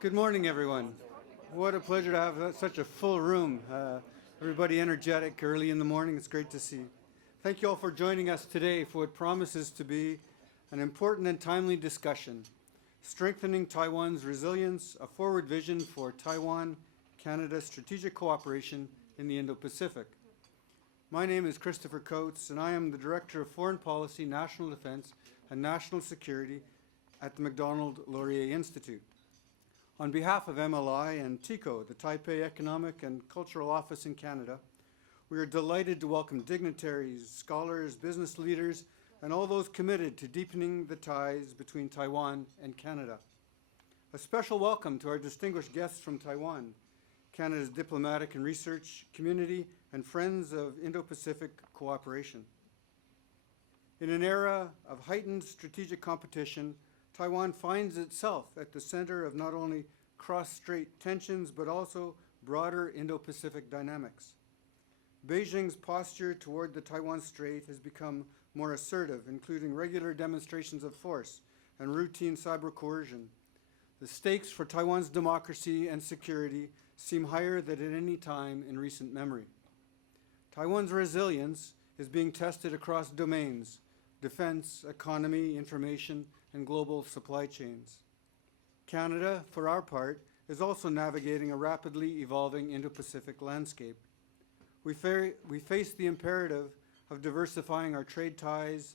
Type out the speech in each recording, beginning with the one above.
Good morning, everyone. What a pleasure to have such a full room. Everybody energetic early in the morning. It's great to see. Thank you all for joining us today for what promises to be an important and timely discussion, strengthening Taiwan's resilience, a forward vision for Taiwan-Canada strategic cooperation in the Indo-Pacific. My name is Christopher Coates, and I am the Director of Foreign Policy, National Defense, and National Security at the Macdonald-Laurier Institute. On behalf of MLI and TICO, the Taipei Economic and Cultural Office in Canada, we are delighted to welcome dignitaries, scholars, business leaders, and all those committed to deepening the ties between Taiwan and Canada. A special welcome to our distinguished guests from Taiwan, Canada's diplomatic and research community, and friends of Indo-Pacific cooperation. In an era of heightened strategic competition, Taiwan finds itself at the center of not only cross-strait tensions, but also broader Indo-Pacific dynamics. Beijing's posture toward the Taiwan Strait has become more assertive, including regular demonstrations of force and routine cyber coercion. The stakes for Taiwan's democracy and security seem higher than at any time in recent memory. Taiwan's resilience is being tested across domains: defense, economy, information, and global supply chains. Canada, for our part, is also navigating a rapidly evolving Indo-Pacific landscape. We face the imperative of diversifying our trade ties,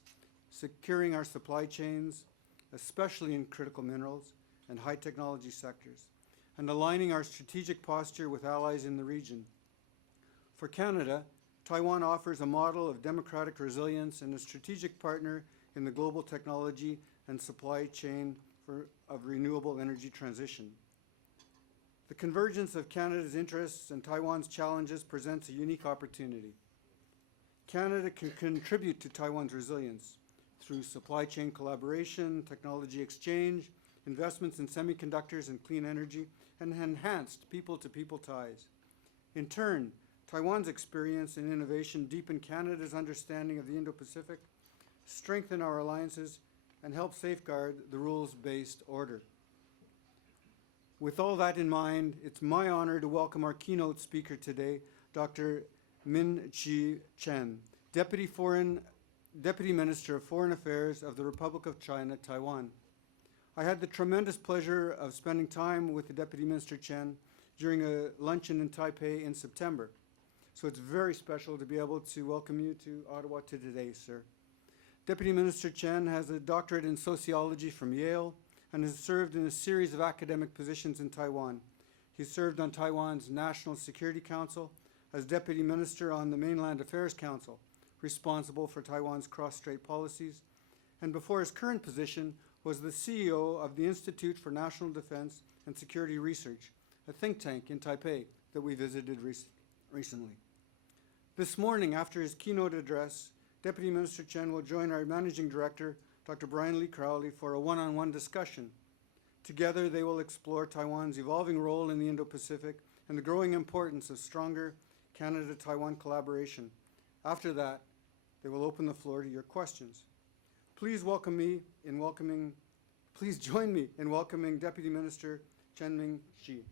securing our supply chains, especially in critical minerals and high technology sectors, and aligning our strategic posture with allies in the region. For Canada, Taiwan offers a model of democratic resilience and a strategic partner in the global technology and supply chain of renewable energy transition. The convergence of Canada's interests and Taiwan's challenges presents a unique opportunity. Canada can contribute to Taiwan's resilience through supply chain collaboration, technology exchange, investments in semiconductors and clean energy, and enhanced people-to-people ties. In turn, Taiwan's experience and innovation deepen Canada's understanding of the Indo-Pacific, strengthen our alliances, and help safeguard the rules-based order. With all that in mind, it's my honor to welcome our keynote speaker today, Dr. Ming-chi Chen, Deputy Minister of Foreign Affairs of the Republic of China, Taiwan. I had the tremendous pleasure of spending time with the Deputy Minister Chen during a luncheon in Taipei in September. So it's very special to be able to welcome you to Ottawa today, sir. Deputy Minister Chen has a doctorate in sociology from Yale and has served in a series of academic positions in Taiwan. He served on Taiwan's National Security Council as Deputy Minister on the Mainland Affairs Council, responsible for Taiwan's cross-strait policies, and before his current position was the CEO of the Institute for National Defense and Security Research, a think tank in Taipei that we visited recently. This morning, after his keynote address, Deputy Minister Chen will join our Managing Director, Dr. Brian Lee Crowley, for a one-on-one discussion. Together, they will explore Taiwan's evolving role in the Indo-Pacific and the growing importance of stronger Canada-Taiwan collaboration. After that, they will open the floor to your questions. Please join me in welcoming Deputy Minister Chen Ming-chi.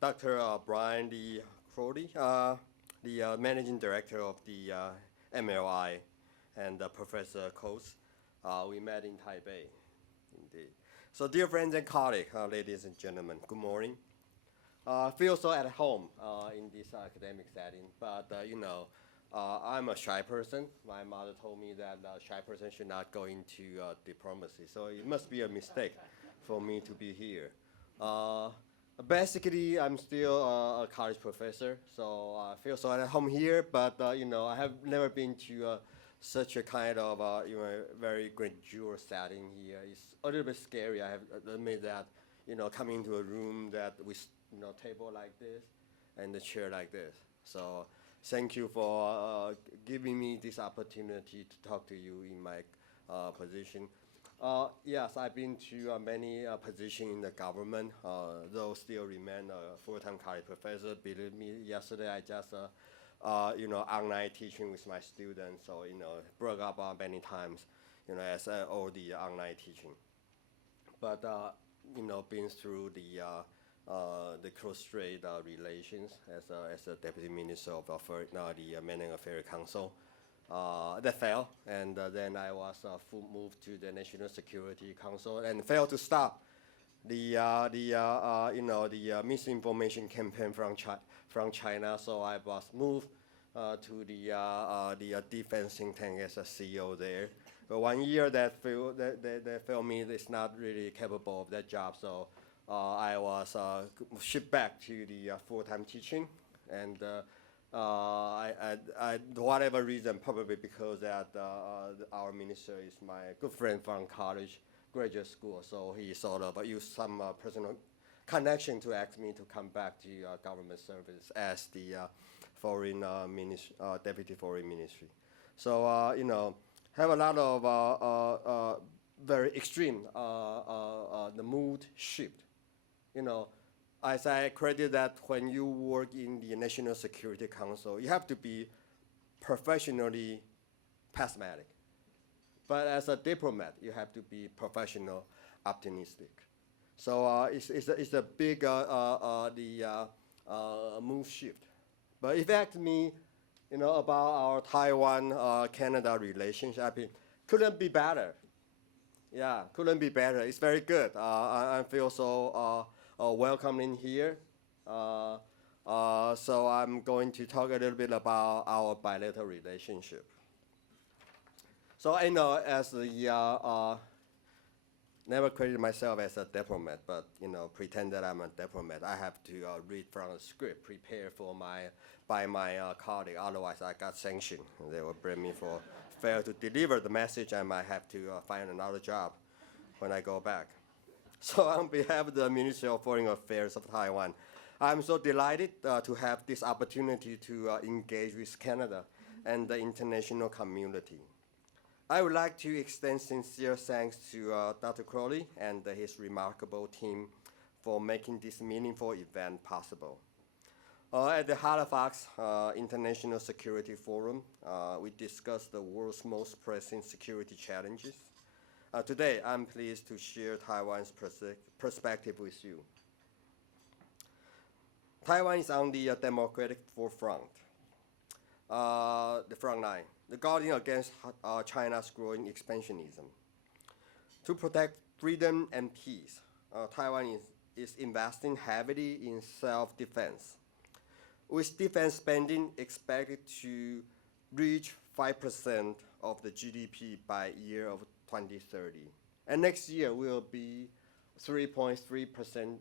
Dr. Brian Lee Crowley, the Managing Director of the MLI, and Professor Coates. We met in Taipei, indeed. So dear friends and colleagues, ladies and gentlemen, good morning. Feel so at home in this academic setting, but I'm a shy person. My mother told me that a shy person should not go into diplomacy, so it must be a mistake for me to be here. Basically, I'm still a college professor, so I feel so at home here, but I have never been to such a kind of very grandeur setting here. It's a little bit scary. I have to admit that, coming into a room that with table like this and the chair like this. So thank you for giving me this opportunity to talk to you in my position. Yes, I've been to many positions in the government, though still remain a full-time college professor. Believe me, yesterday I just online teaching with my students. So, broke up many times, as all the online teaching. But, been through the cross-strait relations as a deputy minister of the Mainland Affairs Council. That failed, and then I was moved to the National Security Council and failed to stop the misinformation campaign from China. So I was moved to the defense think tank as a CEO there. But 1 year they felt me is not really capable of that job. So I was shipped back to the full-time teaching, and I whatever reason, probably because that our minister is my good friend from college, graduate school, so he sort of used some personal connection to ask me to come back to government service as the deputy foreign ministry. So have a lot of very extreme the mood shift. As I credit that when you work in the National Security Council, you have to be professionally pessimistic. But as a diplomat, you have to be professional, optimistic. So it's a big move shift. But if you ask me, about our Taiwan-Canada relationship, I mean, couldn't be better. Yeah, couldn't be better. It's very good. I feel so welcome in here. So I'm going to talk a little bit about our bilateral relationship. So I know as the never credited myself as a diplomat, but pretend that I'm a diplomat. I have to read from a script prepared by my colleague. Otherwise, I got sanctioned. They will bring me for fail to deliver the message. I might have to find another job when I go back. So on behalf of the Ministry of Foreign Affairs of Taiwan, I'm so delighted to have this opportunity to engage with Canada and the international community. I would like to extend sincere thanks to Dr. Crowley and his remarkable team for making this meaningful event possible. At the Halifax International Security Forum, we discussed the world's most pressing security challenges. Today, I'm pleased to share Taiwan's perspective with you. Taiwan is on the democratic forefront, the front line, the guardian against China's growing expansionism. To protect freedom and peace, Taiwan is investing heavily in self-defense, with defense spending expected to reach 5% of the GDP by year of 2030. And next year will be 3.3%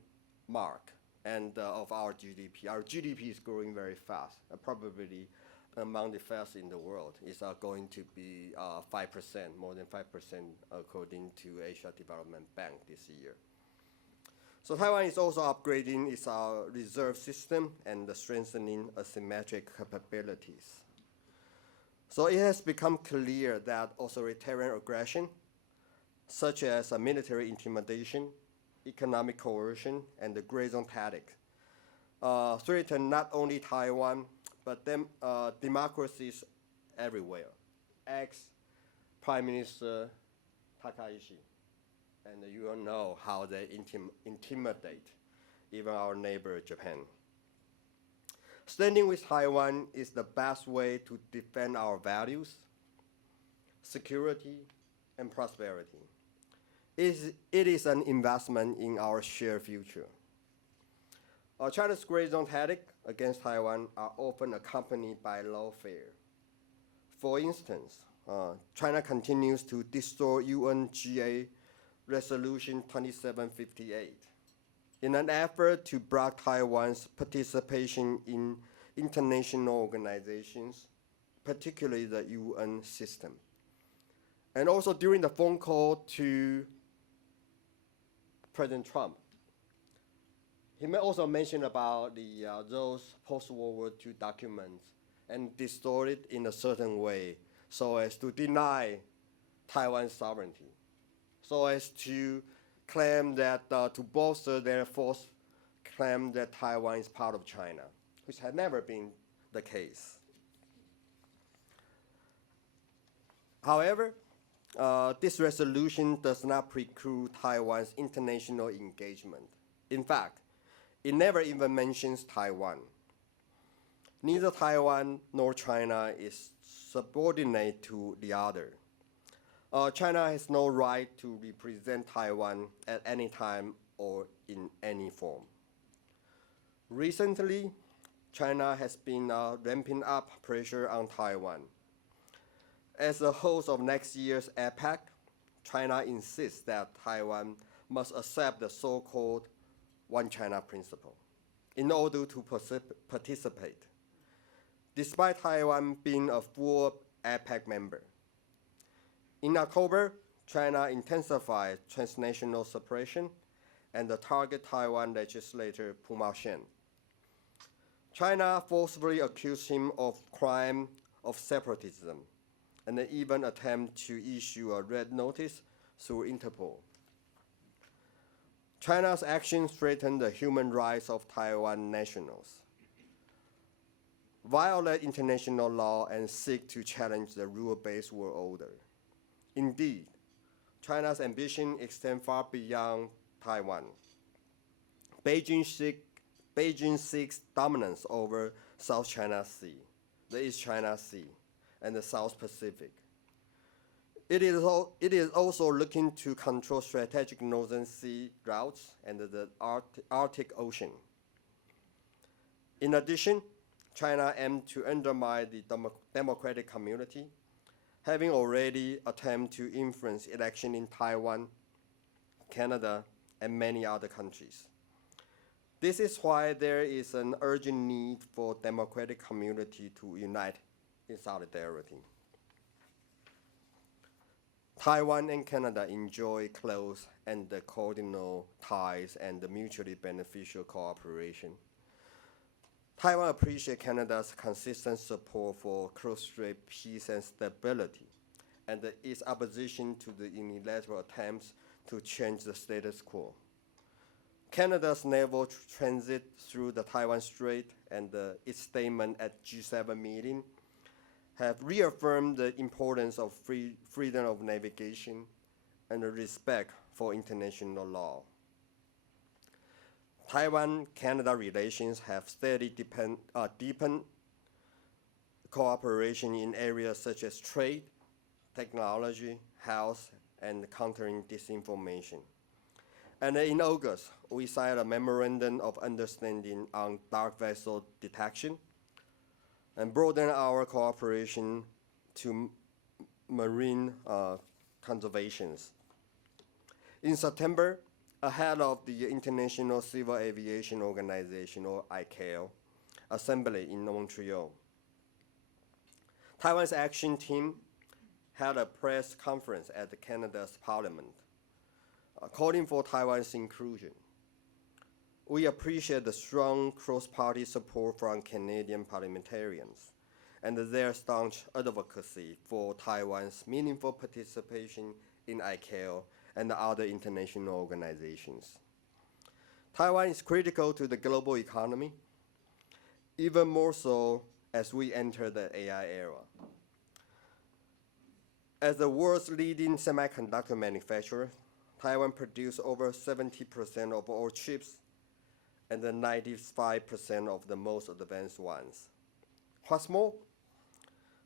mark and of our GDP. Our GDP is growing very fast, probably among the fastest in the world. It's going to be 5%, more than 5% according to Asia Development Bank this year. So Taiwan is also upgrading its reserve system and strengthening asymmetric capabilities. So it has become clear that authoritarian aggression, such as military intimidation, economic coercion, and the gray zone tactic, threaten not only Taiwan, but democracies everywhere. Ex-Prime Minister Takaishi, and you all know how they intimidate even our neighbor Japan. Standing with Taiwan is the best way to defend our values, security, and prosperity. It is an investment in our shared future. China's gray zone tactics against Taiwan are often accompanied by lawfare. For instance, China continues to distort UNGA Resolution 2758 in an effort to block Taiwan's participation in international organizations, particularly the UN system. And also during the phone call to President Trump, he may also mention about those post-World War II documents and distort it in a certain way so as to deny Taiwan's sovereignty, so as to claim that, to bolster their false claim that Taiwan is part of China, which had never been the case. However, this resolution does not preclude Taiwan's international engagement. In fact, it never even mentions Taiwan. Neither Taiwan nor China is subordinate to the other. China has no right to represent Taiwan at any time or in any form. Recently, China has been ramping up pressure on Taiwan. As the host of next year's APEC, China insists that Taiwan must accept the so-called One China principle in order to participate, despite Taiwan being a full APEC member. In October, China intensified transnational suppression and targeted Taiwan legislator Puma Shen. China forcefully accused him of crime of separatism and even attempt to issue a red notice through Interpol. China's actions threaten the human rights of Taiwan nationals, violate international law, and seek to challenge the rule-based world order. Indeed, China's ambition extends far beyond Taiwan. Beijing seeks dominance over South China Sea, the East China Sea, and the South Pacific. It is also looking to control strategic Northern Sea routes and the Arctic Ocean. In addition, China aims to undermine the democratic community, having already attempted to influence elections in Taiwan, Canada, and many other countries. This is why there is an urgent need for democratic community to unite in solidarity. Taiwan and Canada enjoy close and cordial ties and mutually beneficial cooperation. Taiwan appreciates Canada's consistent support for cross-strait peace and stability, and its opposition to the unilateral attempts to change the status quo. Canada's naval transit through the Taiwan Strait and its statement at G7 meeting have reaffirmed the importance of freedom of navigation and respect for international law. Taiwan-Canada relations have steadily deepened cooperation in areas such as trade, technology, health, and countering disinformation. And in August, we signed a memorandum of understanding on dark vessel detection and broadened our cooperation to marine conservation. In September, ahead of the International Civil Aviation Organization, or ICAO, assembly in Montreal, Taiwan's action team held a press conference at Canada's Parliament, calling for Taiwan's inclusion. We appreciate the strong cross-party support from Canadian parliamentarians and their staunch advocacy for Taiwan's meaningful participation in ICAO and other international organizations. Taiwan is critical to the global economy, even more so as we enter the AI era. As the world's leading semiconductor manufacturer, Taiwan produces over 70% of all chips and 95% of the most advanced ones. What's more,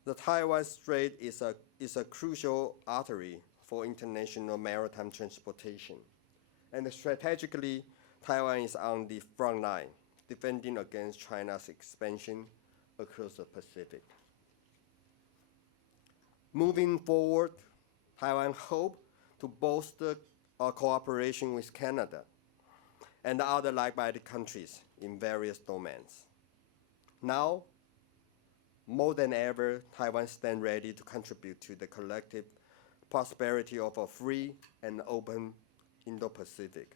the Taiwan Strait is a crucial artery for international maritime transportation. And strategically, Taiwan is on the front line, defending against China's expansion across the Pacific. Moving forward, Taiwan hopes to bolster our cooperation with Canada and other like-minded countries in various domains. Now, more than ever, Taiwan stands ready to contribute to the collective prosperity of a free and open Indo-Pacific.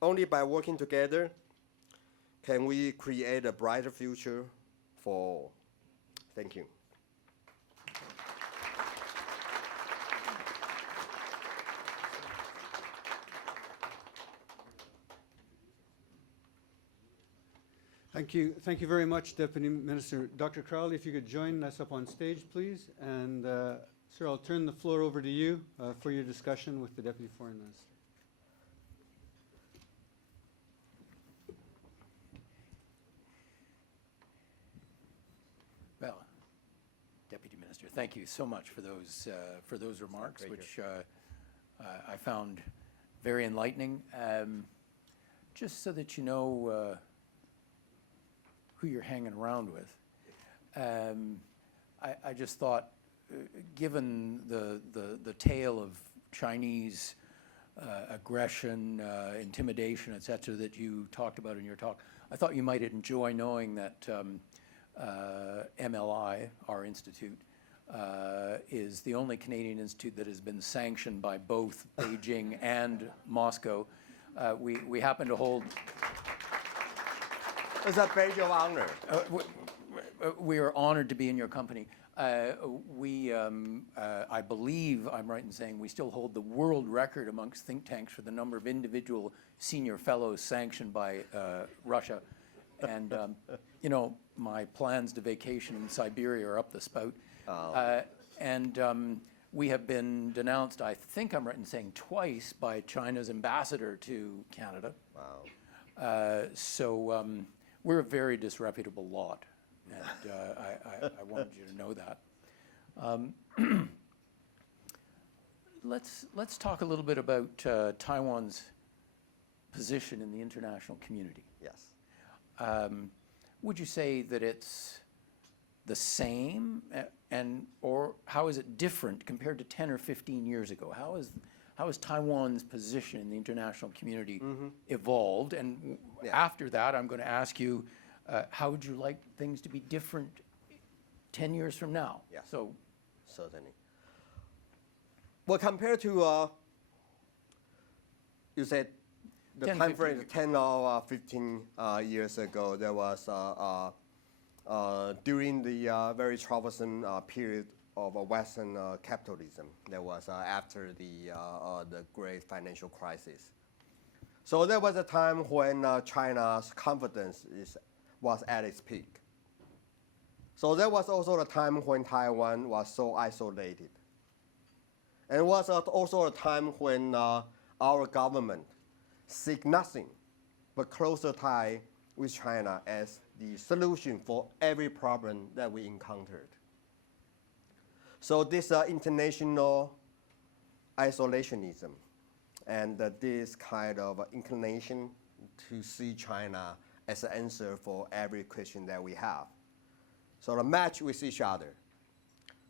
Only by working together can we create a brighter future for all. Thank you. Thank you. Thank you very much, Deputy Minister. Dr. Crowley, if you could join us up on stage, please. And Sir, I'll turn the floor over to you for your discussion with the Deputy Foreign Minister. Well, Deputy Minister, thank you so much for those remarks, which I found very enlightening. Just so that you know who you're hanging around with, I just thought, given the tale of Chinese aggression, intimidation, et cetera, that you talked about in your talk, I thought you might enjoy knowing that MLI, our institute, is the only Canadian institute that has been sanctioned by both Beijing and Moscow. We happen to hold... It's a badge of honor. We are honored to be in your company. I believe I'm right in saying we still hold the world record amongst think tanks for the number of individual senior fellows sanctioned by Russia. And, you know, my plans to vacation in Siberia are up the spout. Oh. We have been denounced, I think I'm right in saying twice, by China's ambassador to Canada. Wow. We're a very disreputable lot, and I wanted you to know that. Let's talk a little bit about Taiwan's position in the international community. Yes. Would you say that it's the same, or how is it different compared to 10 or 15 years ago? How has Taiwan's position in the international community evolved? And after that, I'm going to ask you, how would you like things to be different 10 years from now? Yeah. So, certainly. Well, compared to, you said the 10, time 15 frame years. 10 or 15 years ago, there was, during the very troublesome period of Western capitalism, that was after the great financial crisis. So there was a time when China's confidence was at its peak. So there was also a time when Taiwan was so isolated. And it was also a time when our government seek nothing but closer tie with China as the solution for every problem that we encountered. So this international isolationism and this kind of inclination to see China as an answer for every question that we have. So the match with each other.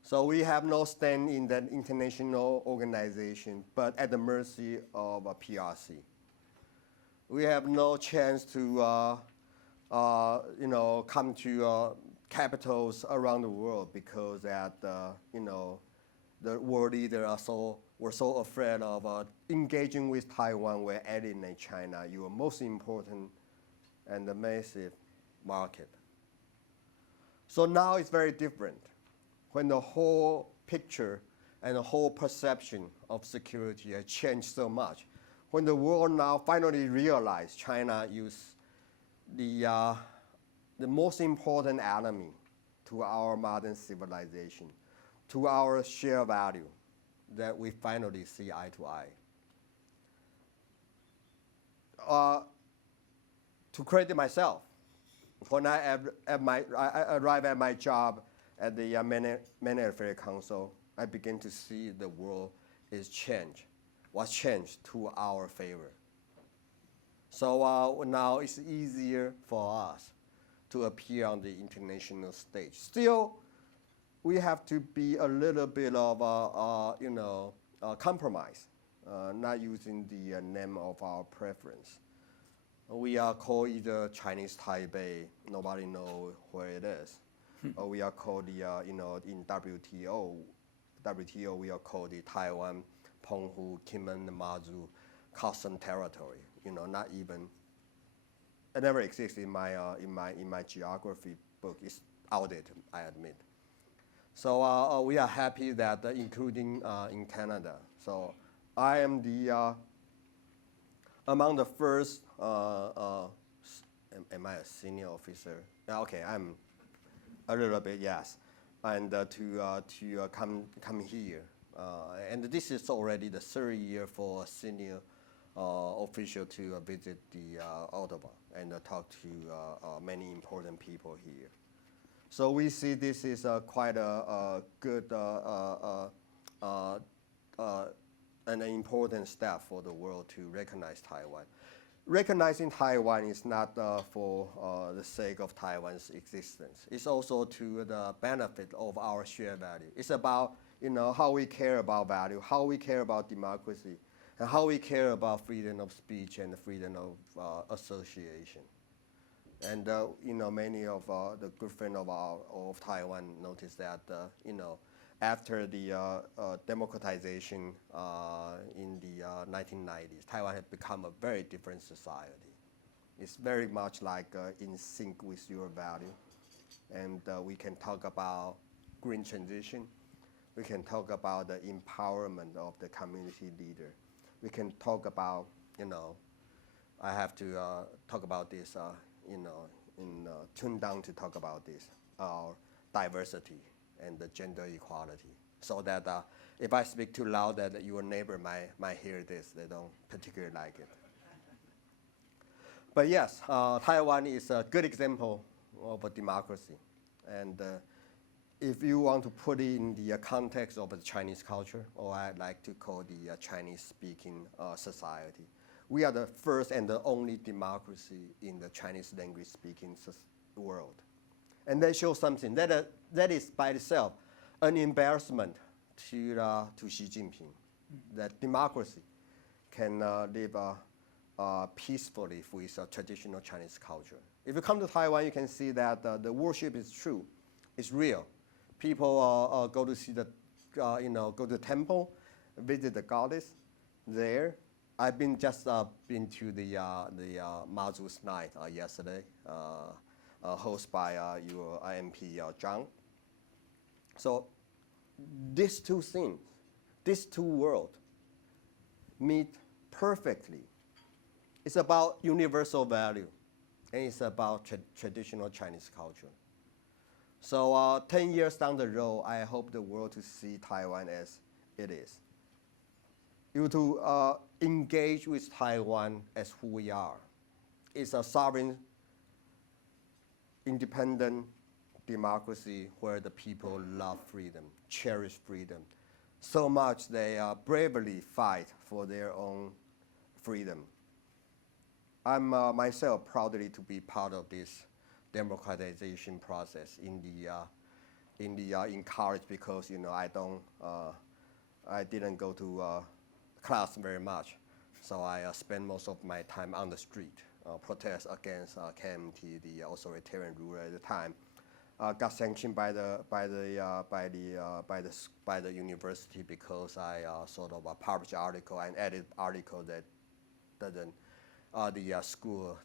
So we have no stand in that international organization, but at the mercy of a PRC. We have no chance to come to capitals around the world because the world leaders were so afraid of engaging with Taiwan, where alienate China, your most important and the massive market. So now it's very different when the whole picture and the whole perception of security has changed so much. When the world now finally realized China is the most important enemy to our modern civilization, to our shared value, that we finally see eye to eye. To credit myself, when I arrived at my job at the Many Affairs Council, I began to see the world was changed to our favor. So now it's easier for us to appear on the international stage. Still, we have to be a little bit of compromise, not using the name of our preference. We are called either Chinese Taipei, nobody knows where it is. Or we are called in WTO we are called the Taiwan, Penghu, Kinmen, Mazu, Custom Territory. Not even. It never exists in my geography book. It's outdated, I admit. So we are happy that, including in Canada. So I am among the first. Am I a senior officer? Okay, I'm a little bit, yes. and to come here. And this is already the third year for a senior official to visit the Ottawa and talk to many important people here. So we see this is quite a good and an important step for the world to recognize Taiwan. Recognizing Taiwan is not for the sake of Taiwan's existence. It's also to the benefit of our shared value. It's about how we care about value, how we care about democracy, and how we care about freedom of speech and freedom of association. And many of the good friends of Taiwan noticed that after the democratization in the 1990s, Taiwan had become a very different society. It's very much like in sync with your value. And we can talk about green transition. We can talk about the empowerment of the community leader. We can talk about, I have to talk about this, tune down to talk about this, diversity and the gender equality, so that if I speak too loud, that your neighbor might hear this. They don't particularly like it. But yes, Taiwan is a good example of a democracy. And if you want to put it in the context of the Chinese culture, or I like to call the Chinese-speaking society, we are the first and the only democracy in the Chinese language-speaking world. And that shows something. That is by itself an embarrassment to Xi Jinping, that democracy can live peacefully with traditional Chinese culture. If you come to Taiwan, you can see that the worship is true, it's real. People go to see go to the temple, visit the goddess there. I've just been to the Mazu's night yesterday, hosted by your IMP Zhang. So these two things, these two worlds meet perfectly. It's about universal value, and it's about traditional Chinese culture. So 10 years down the road, I hope the world to see Taiwan as it is. You to engage with Taiwan as who we are. It's a sovereign, independent democracy where the people love freedom, cherish freedom, so much they bravely fight for their own freedom. I'm myself proudly to be part of this democratization process encouraged because I didn't go to class very much, so I spent most of my time on the street, protest against KMT, the authoritarian ruler at the time. Got sanctioned by the university because I sort of published an article and edited article that the school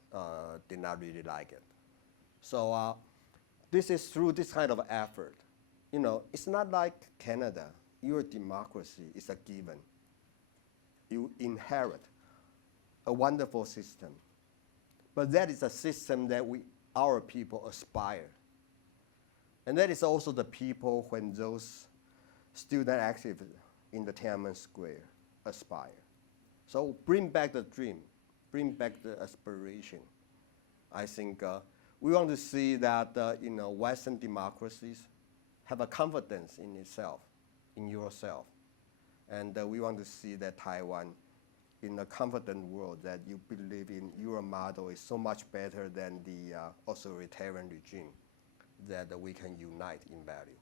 did not really like it. So this is through this kind of effort. It's not like Canada. Your democracy is a given. You inherit a wonderful system. But that is a system that our people aspire. And that is also the people when those student activists in the Tiananmen Square aspire. So bring back the dream, bring back the aspiration. I think we want to see that Western democracies have a confidence in itself, in yourself. And we want to see that Taiwan, in a confident world, that you believe in your model is so much better than the authoritarian regime, that we can unite in value.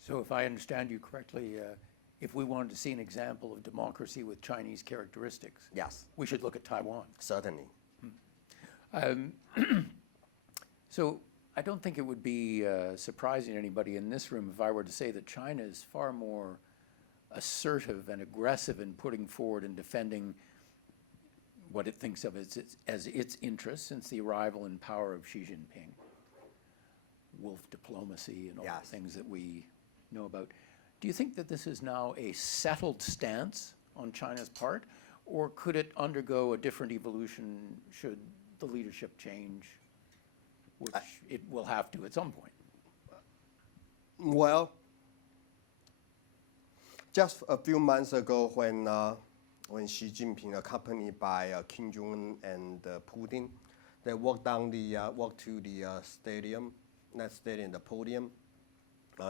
So if I understand you correctly, if we wanted to see an example of democracy with Chinese characteristics, yes, we should look at Taiwan. Certainly. So I don't think it would be surprising to anybody in this room if I were to say that China is far more assertive and aggressive in putting forward and defending what it thinks of as its interests since the arrival in power of Xi Jinping. Wolf diplomacy and all yes. the things that we know about. Do you think that this is now a settled stance on China's part, or could it undergo a different evolution should the leadership change, which it will have to at some point? Well, just a few months ago, when Xi Jinping, accompanied by Kim Jong Un and Putin, they walked to the stadium, not stadium, the podium.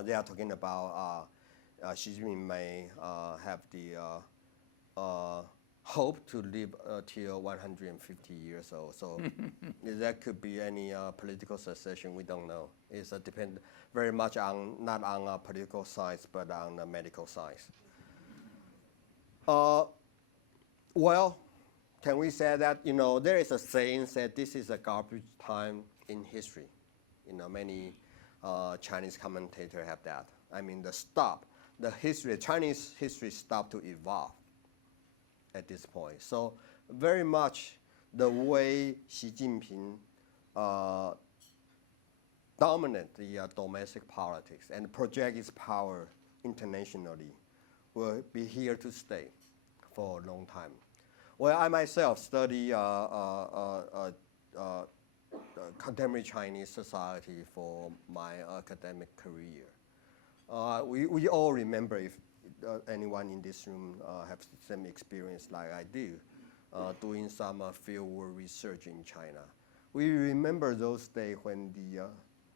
They are talking about Xi Jinping may have the hope to live till 150 years old. So that could be any political succession. We don't know. It's depend very much on not on political science, but on medical science. Well, can we say that there is a saying that this is a garbage time in history? Many Chinese commentators have that. I mean, Chinese history stopped to evolve at this point. So very much the way Xi Jinping dominate the domestic politics and project his power internationally will be here to stay for a long time. Well, I myself study contemporary Chinese society for my academic career. We all remember, if anyone in this room have the same experience like I do, doing some fieldwork research in China. We remember those days when the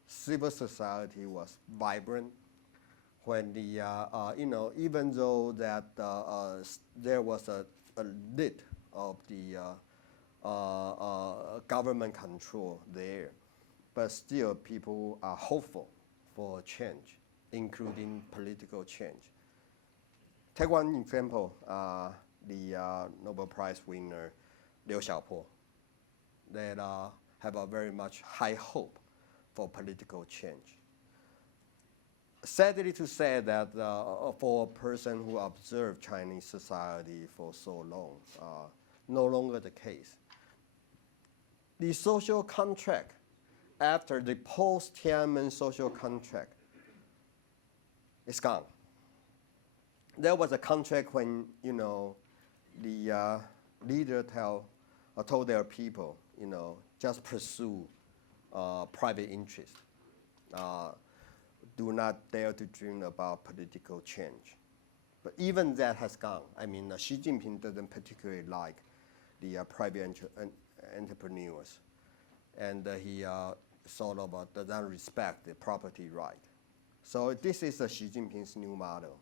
civil society was vibrant, when even though that there was a lit of the government control there, but still people are hopeful for change, including political change. Take one example, the Nobel Prize winner Liu Xiaobo, that have a very much high hope for political change. Sadly to say that for a person who observed Chinese society for so long, no longer the case. The social contract, after the post-Tiananmen social contract, is gone. There was a contract when the leader told their people, just pursue private interest. Do not dare to dream about political change. But even that has gone. I mean, Xi Jinping doesn't particularly like the private entrepreneurs, and he sort of doesn't respect the property right. So this is Xi Jinping's new model.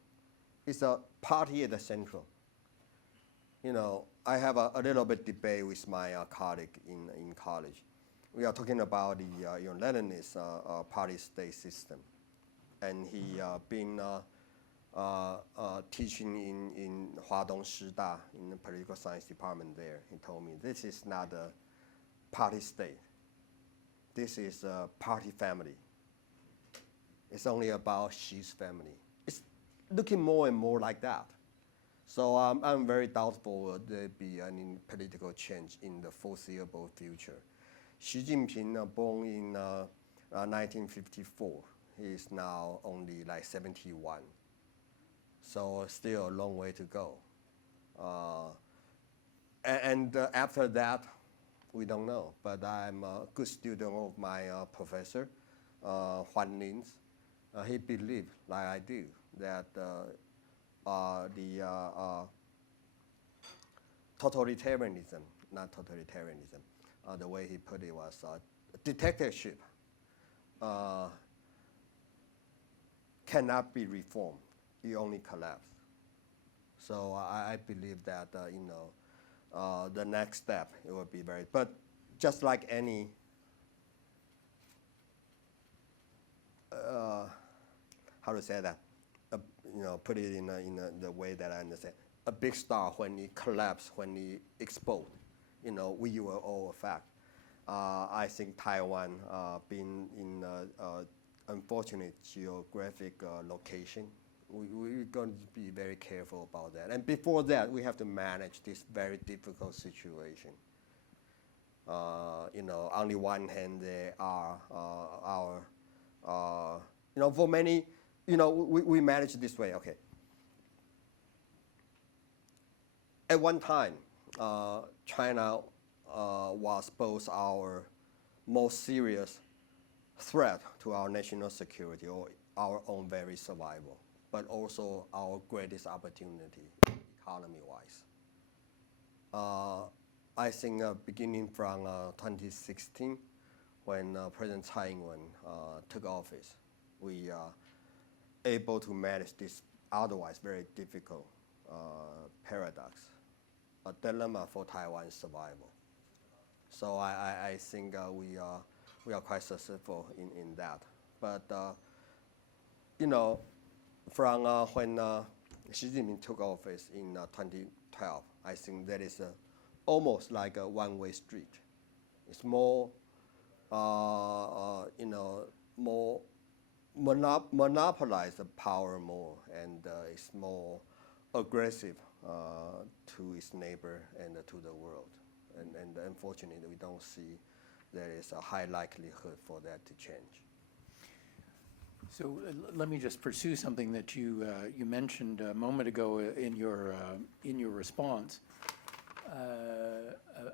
It's a party at the central. I have a little bit debate with my colleague in college. We are talking about the Leninist party state system. And he been teaching in Huadong Shida in the political science department there. He told me this is not a party state. This is a party family. It's only about Xi's family. It's looking more and more like that. So I'm very doubtful will there be any political change in the foreseeable future. Xi Jinping, born in 1954. He is now only like 71. So still a long way to go. And after that, we don't know. But I'm a good student of my professor, Huan Lin's. He believes, like I do, that totalitarianism, not totalitarianism, the way he put it was dictatorship cannot be reformed. It only collapse. So I believe that the next step it will be very. But just like any how to say that, put it in the way that I understand. A big star, when it collapses, when it explodes, we will all affect. I think Taiwan being in unfortunate geographic location, we're going to be very careful about that. And before that, we have to manage this very difficult situation. On the one hand, there are for many, we manage this way. Okay. At one time, China was both our most serious threat to our national security, or our own very survival, but also our greatest opportunity economy-wise. I think beginning from 2016, when President Tsai Ing-wen took office, we are able to manage this otherwise very difficult paradox, a dilemma for Taiwan's survival. So I think we are quite successful in that. But you know, from when Xi Jinping took office in 2012, I think that is almost like a one-way street. It's more, you know, more monopolize the power more, and it's more aggressive to its neighbor and to the world. And unfortunately, we don't see there is a high likelihood for that to change. So let me just pursue something that you mentioned a moment ago in your response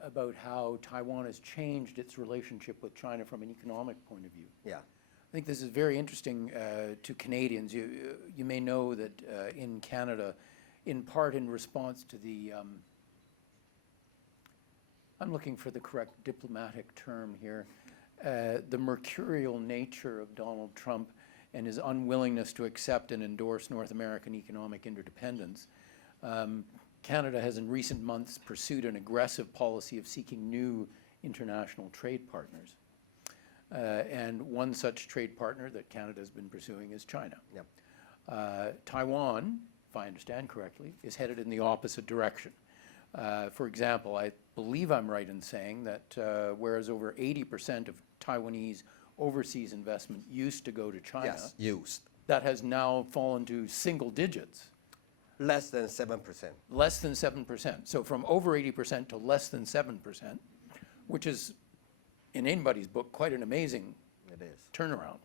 about how Taiwan has changed its relationship with China from an economic point of view. Yeah. I think this is very interesting to Canadians. You may know that in Canada, in part in response to the, I'm looking for the correct diplomatic term here, the mercurial nature of Donald Trump and his unwillingness to accept and endorse North American economic interdependence. Canada has in recent months pursued an aggressive policy of seeking new international trade partners. And one such trade partner that Canada has been pursuing is China. Yep. Taiwan, if I understand correctly, is headed in the opposite direction. For example, I believe I'm right in saying that whereas over 80% of Taiwanese overseas investment used to go to China, Yes, used. that has now fallen to single digits. Less than 7%. Less than 7%. So from over 80% to less than 7%, which is, in anybody's book, quite an amazing It is. turnaround.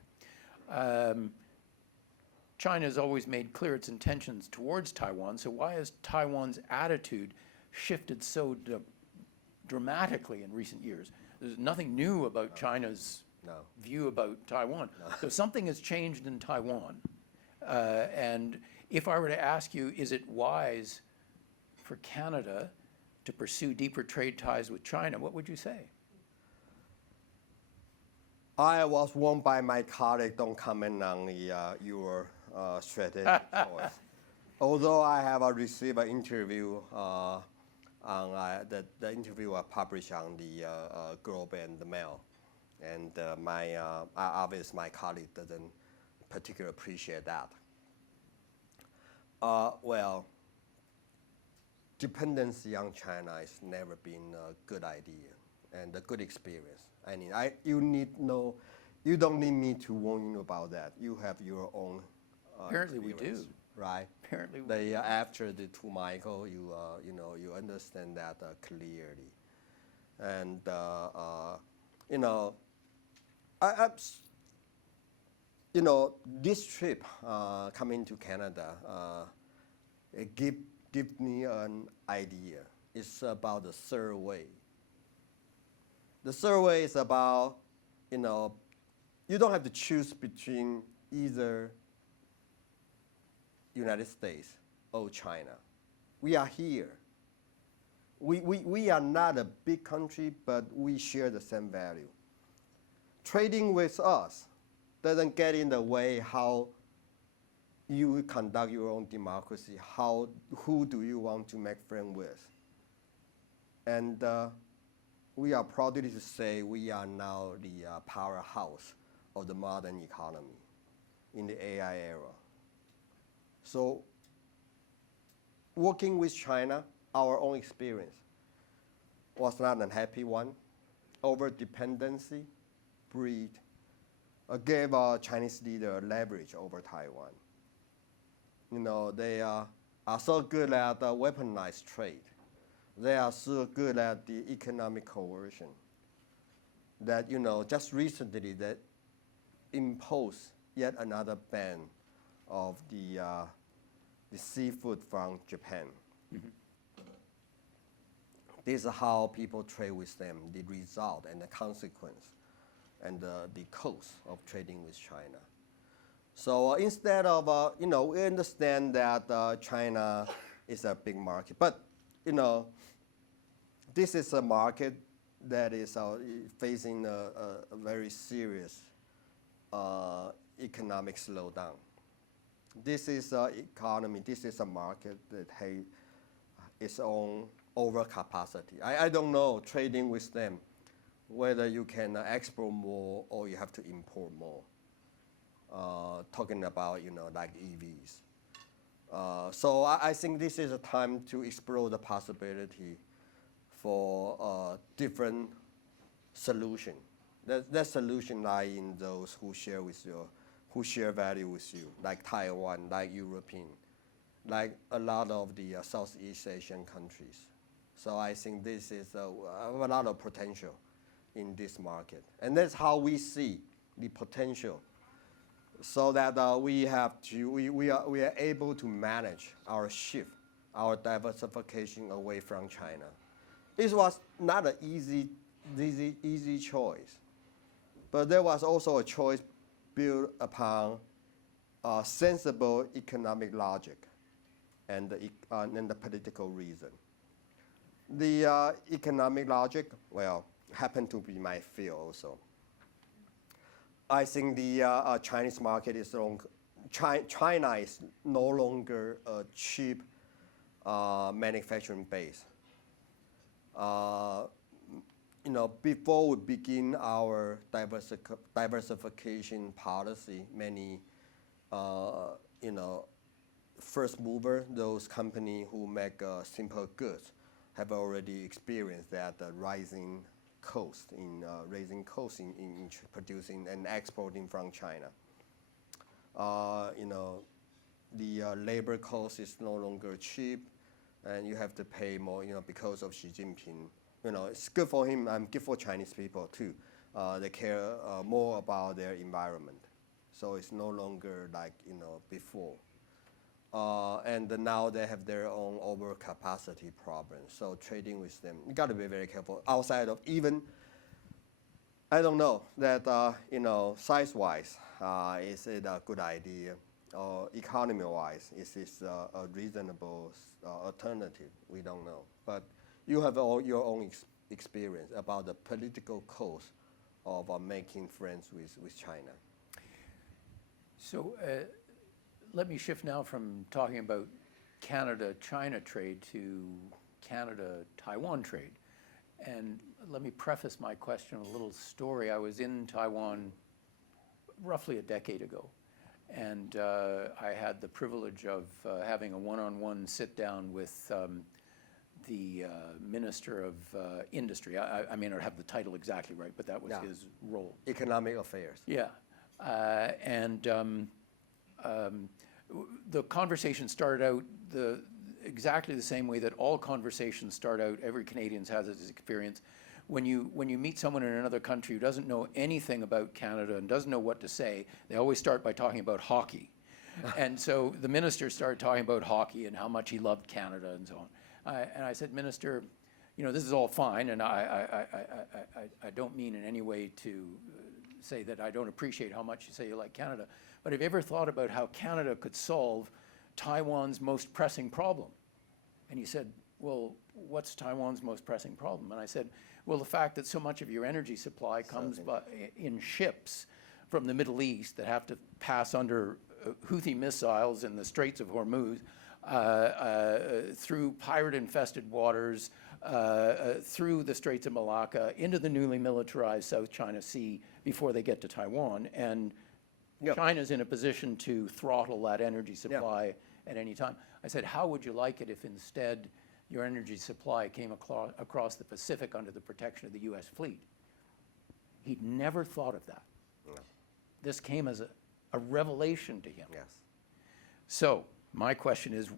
China has always made clear its intentions towards Taiwan, so why has Taiwan's attitude shifted so dramatically in recent years? There's nothing new about China's view about Taiwan. So something has changed in Taiwan. And if I were to ask you, is it wise for Canada to pursue deeper trade ties with China, what would you say? I was warned by my colleague, don't comment on your strategic choice. Although I have received an interview on the interview was published on the Globe and the Mail, and obviously my colleague doesn't particularly appreciate that. Well, dependency on China has never been a good idea and a good experience. I mean, you don't need me to warn you about that. You have your own Apparently we do. Right? Apparently we do. After the two Michael, you understand that clearly. And, you know, this trip coming to Canada, it give me an idea. It's about the third way. The third way is about, you don't have to choose between either United States or China. We are here. We are not a big country, but we share the same value. Trading with us doesn't get in the way how you conduct your own democracy, who do you want to make friends with. And we are proud to say we are now the powerhouse of the modern economy in the AI era. So working with China, our own experience was not an happy one. Over-dependency gave our Chinese leader leverage over Taiwan. They are so good at weaponized trade. They are so good at the economic coercion that, just recently they imposed yet another ban of the seafood from Japan. Mm-hmm. This is how people trade with them, the result and the consequence and the cost of trading with China. So instead of, we understand that China is a big market, but, this is a market that is facing a very serious economic slowdown. This is an economy, this is a market that has its own overcapacity. I don't know, trading with them, whether you can export more or you have to import more. Talking about, like EVs. So I think this is a time to explore the possibility for a different solution. That solution lies in those who share value with you, like Taiwan, like European, like a lot of the Southeast Asian countries. So I think this is a lot of potential in this market. And that's how we see the potential, so that we are able to manage our shift, our diversification away from China. This was not an easy choice, but there was also a choice built upon sensible economic logic and the political reason. The economic logic, well, happened to be my field also. I think the Chinese market is China is no longer a cheap manufacturing base. Before we begin our diversification policy, many, first mover, those companies who make simple goods, have already experienced that rising cost in raising costs in producing and exporting from China. The labor cost is no longer cheap, and you have to pay more, because of Xi Jinping. It's good for him and good for Chinese people too. They care more about their environment. So it's no longer like, before. And now they have their own overcapacity problems. So trading with them, you got to be very careful. Outside of even, I don't know that, size-wise, is it a good idea? Or economy-wise, is this a reasonable alternative? We don't know. But you have your own experience about the political cost of making friends with China. So let me shift now from talking about Canada-China trade to Canada-Taiwan trade. And let me preface my question with a little story. I was in Taiwan roughly a decade ago, and I had the privilege of having a one-on-one sit-down with the Minister of Industry. I may not have the title exactly right, but that was his role. Economic affairs. Yeah. The conversation started out exactly the same way that all conversations start out. Every Canadian has this experience. When you meet someone in another country who doesn't know anything about Canada and doesn't know what to say, they always start by talking about hockey. And so the minister started talking about hockey and how much he loved Canada and so on. And I said, Minister, this is all fine, and I don't mean in any way to say that I don't appreciate how much you say you like Canada, but have you ever thought about how Canada could solve Taiwan's most pressing problem? And he said, well, what's Taiwan's most pressing problem? And I said, well, the fact that so much of your energy supply comes in ships from the Middle East that have to pass under Houthi missiles in the Straits of Hormuz, through pirate-infested waters, through the Straits of Malacca, into the newly militarized South China Sea before they get to Taiwan. And China's in a position to throttle that energy supply at any time. I said, how would you like it if instead your energy supply came across the Pacific under the protection of the U.S. fleet? He'd never thought of that. No. This came as a revelation to him. Yes. So my question is,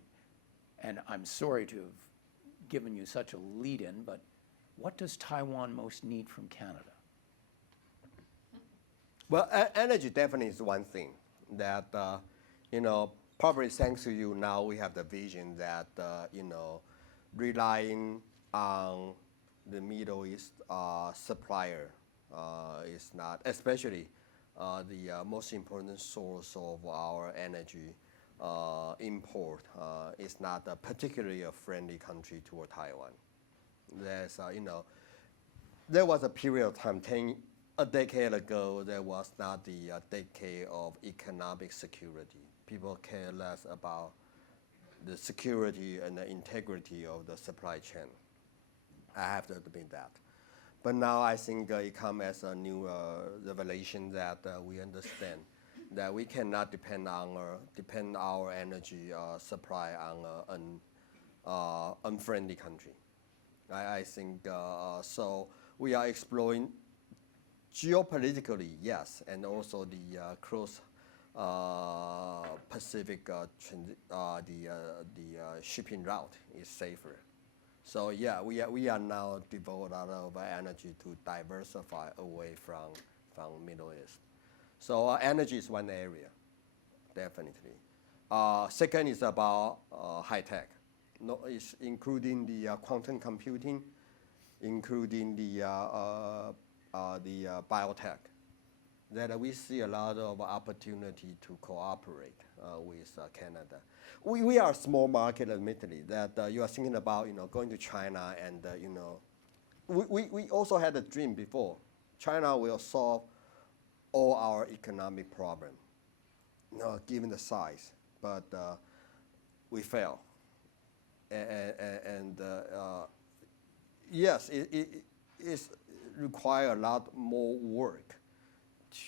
and I'm sorry to have given you such a lead-in, but what does Taiwan most need from Canada? Well, energy definitely is one thing that, probably thanks to you now we have the vision that, relying on the Middle East supplier is not, especially the most important source of our energy import is not particularly a friendly country toward Taiwan. There's, there was a period of time, a decade ago, there was not the decade of economic security. People care less about the security and the integrity of the supply chain. I have to admit that. But now I think it comes as a new revelation that we understand that we cannot depend our energy supply on an unfriendly country. I think so. We are exploring geopolitically, yes, and also the cross Pacific shipping route is safer. So yeah, we are now devote a lot of energy to diversify away from Middle East. So energy is one area, definitely. Second is about high tech. No, it's including the quantum computing, including the biotech. That we see a lot of opportunity to cooperate with Canada. We are a small market, admittedly. That you are thinking about, going to China, and we also had a dream before. China will solve all our economic problem, given the size, but we fail. And yes, it requires a lot more work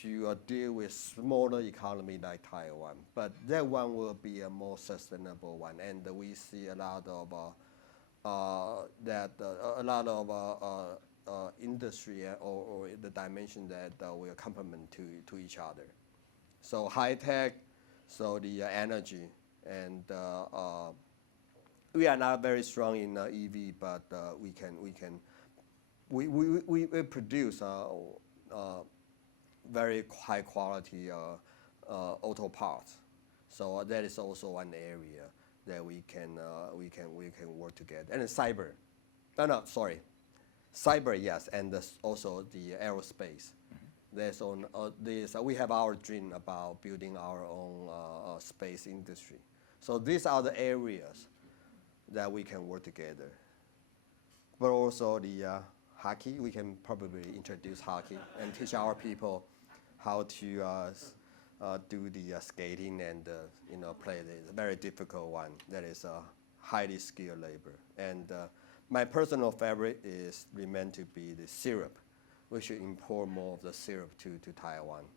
to deal with smaller economy like Taiwan, but that one will be a more sustainable one, and we see a lot of industry or the dimension that will complement to each other. So high tech, so the energy, and we are not very strong in EV, but we produce very high quality auto parts. So that is also one area that we can work together. And cyber, cyber, yes, and also the aerospace. There's we have our dream about building our own space industry. So these are the areas that we can work together. But also the hockey, we can probably introduce hockey and teach our people how to do the skating and play the very difficult one that is highly skilled labor. And my personal favorite remain to be the syrup. We should import more of the syrup to Taiwan.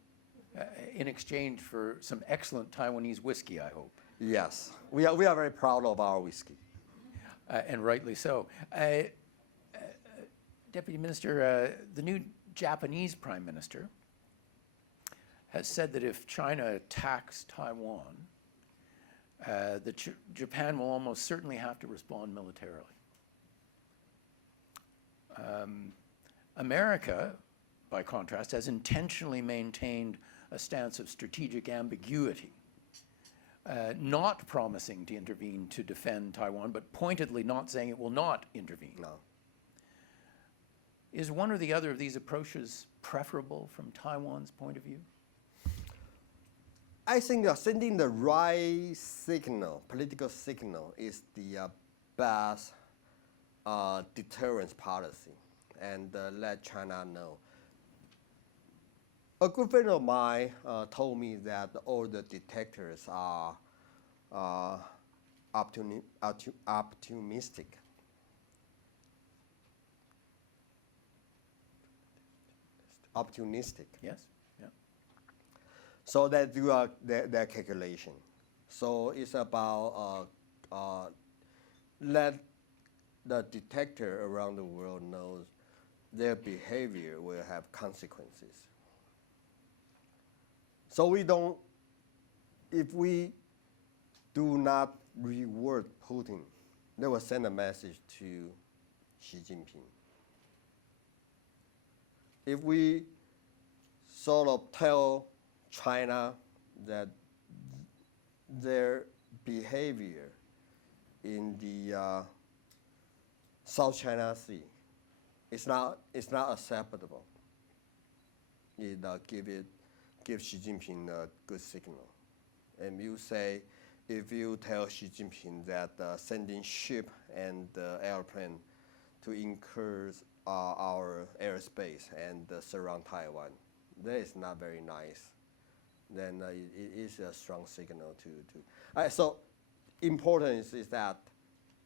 In exchange for some excellent Taiwanese whiskey, I hope. Yes, we are very proud of our whiskey. And rightly so. Deputy Minister, the new Japanese Prime Minister has said that if China attacks Taiwan, Japan will almost certainly have to respond militarily. America, by contrast, has intentionally maintained a stance of strategic ambiguity, not promising to intervene to defend Taiwan, but pointedly not saying it will not intervene. No. Is one or the other of these approaches preferable from Taiwan's point of view? I think sending the right signal, political signal, is the best deterrence policy, and let China know. A good friend of mine told me that all the detectors are optimistic. Opportunistic. Yes. Yeah. So they do their calculation. So it's about let the detector around the world knows their behavior will have consequences. So if we do not reward Putin, they will send a message to Xi Jinping. If we sort of tell China that their behavior in the South China Sea is not acceptable, it give Xi Jinping a good signal. And you say, if you tell Xi Jinping that sending ship and airplane to increase our airspace and surround Taiwan, that is not very nice. Then it is a strong signal to. So important is that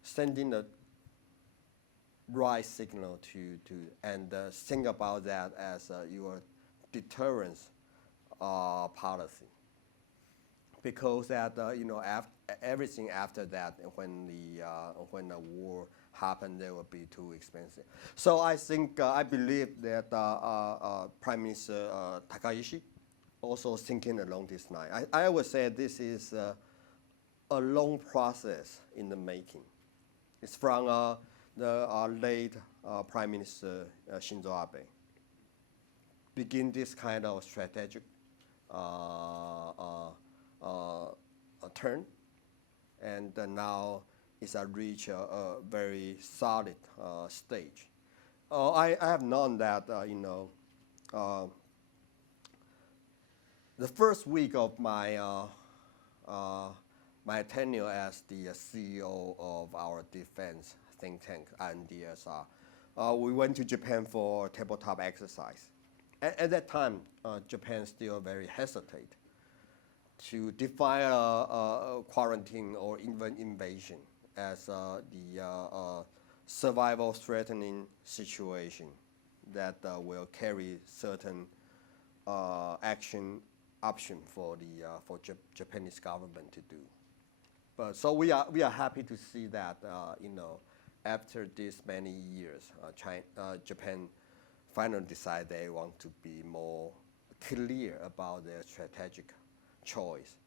sending the right signal to and think about that as your deterrence policy. Because that everything after that, when the war happened, they will be too expensive. So I think I believe that Prime Minister Takaishi also thinking along this line. I would say this is a long process in the making. It's from the late Prime Minister Shinzo Abe. Begin this kind of strategic turn, and now it's reached a very solid stage. I have known that the first week of my my tenure as the CEO of our defense think tank, NDSR, we went to Japan for tabletop exercise. At that time, Japan still very hesitate to define a quarantine or even invasion as the survival-threatening situation that will carry certain action option for the Japanese government to do. But so we are happy to see that after this many years, Japan finally decided they want to be more clear about their strategic choice,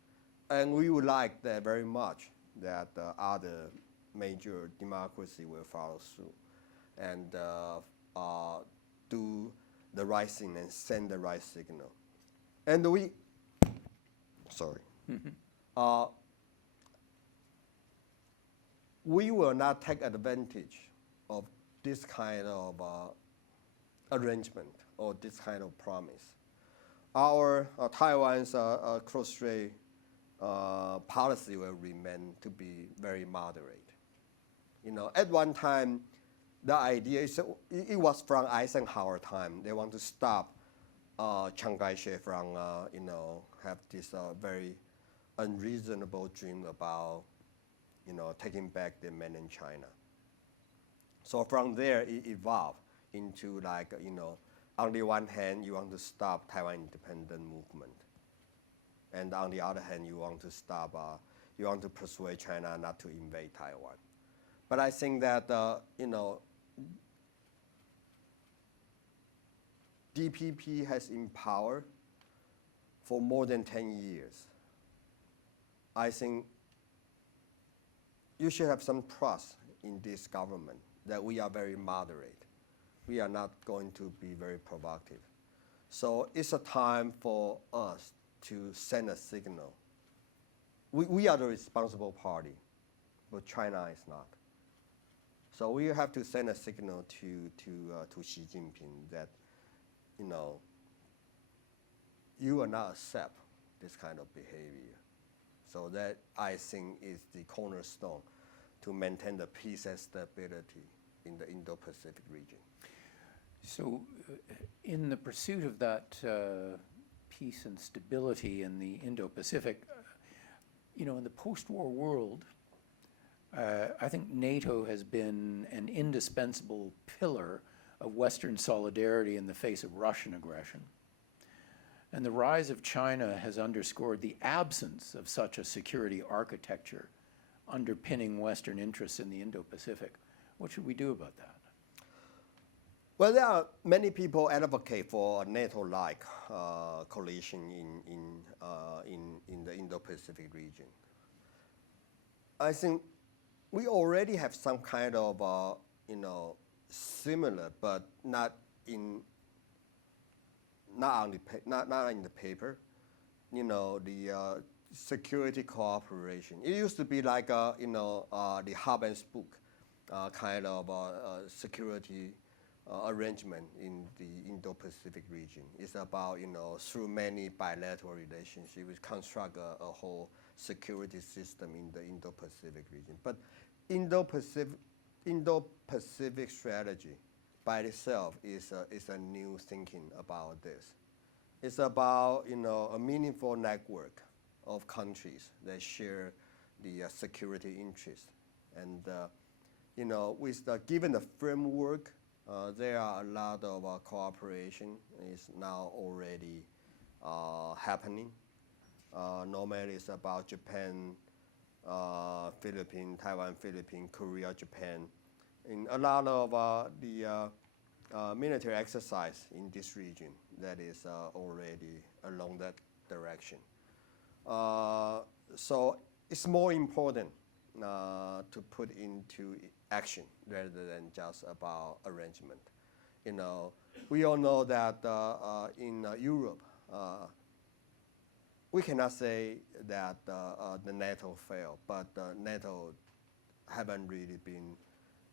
and we would like that very much that other major democracy will follow suit and do the right thing and send the right signal. And we will not take advantage of this kind of arrangement or this kind of promise. Our Taiwan's cross-strait policy will remain to be very moderate. At one time, the idea is it was from Eisenhower time. They want to stop Chiang Kai-shek from have this very unreasonable dream about taking back the mainland China. So from there, it evolved into on the one hand, you want to stop Taiwan independent movement, and on the other hand, you want to persuade China not to invade Taiwan. But I think that DPP has in power for more than 10 years. I think you should have some trust in this government that we are very moderate. We are not going to be very provocative. So it's a time for us to send a signal. We are the responsible party, but China is not. So we have to send a signal to Xi Jinping that, you will not accept this kind of behavior. So that, I think, is the cornerstone to maintain the peace and stability in the Indo-Pacific region. So in the pursuit of that peace and stability in the Indo-Pacific, in the post-war world, I think NATO has been an indispensable pillar of Western solidarity in the face of Russian aggression. And the rise of China has underscored the absence of such a security architecture underpinning Western interests in the Indo-Pacific. What should we do about that? Well, there are many people advocate for a NATO-like coalition in the Indo-Pacific region. I think we already have some kind of similar, but not in the paper. The security cooperation. It used to be like the hub and spook kind of security arrangement in the Indo-Pacific region. It's about, through many bilateral relationships, we construct a whole security system in the Indo-Pacific region. But Indo-Pacific strategy by itself is a new thinking about this. It's about, a meaningful network of countries that share the security interests. And, given the framework, there are a lot of cooperation is now already happening. Normally it's about Japan, Philippines, Taiwan, Philippines, Korea, Japan. In a lot of the military exercise in this region that is already along that direction. So it's more important to put into action rather than just about arrangement. We all know that in Europe, we cannot say that the NATO failed, but NATO haven't really been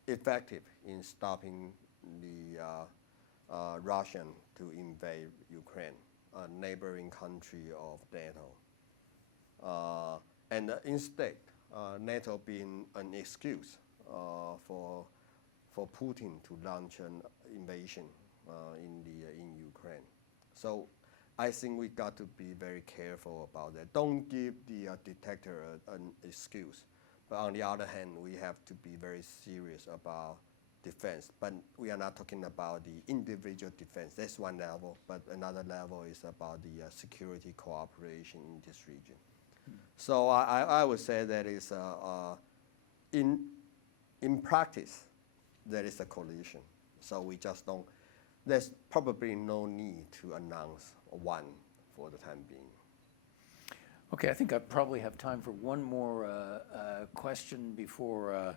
effective in stopping the Russian to invade Ukraine, a neighboring country of NATO. And instead, NATO being an excuse for Putin to launch an invasion in Ukraine. So I think we got to be very careful about that. Don't give the dictator an excuse. But on the other hand, we have to be very serious about defense. But we are not talking about the individual defense. That's one level. But another level is about the security cooperation in this region. So I would say that is in practice, there is a coalition. So we just don't. There's probably no need to announce one for the time being. Okay, I think I probably have time for one more question before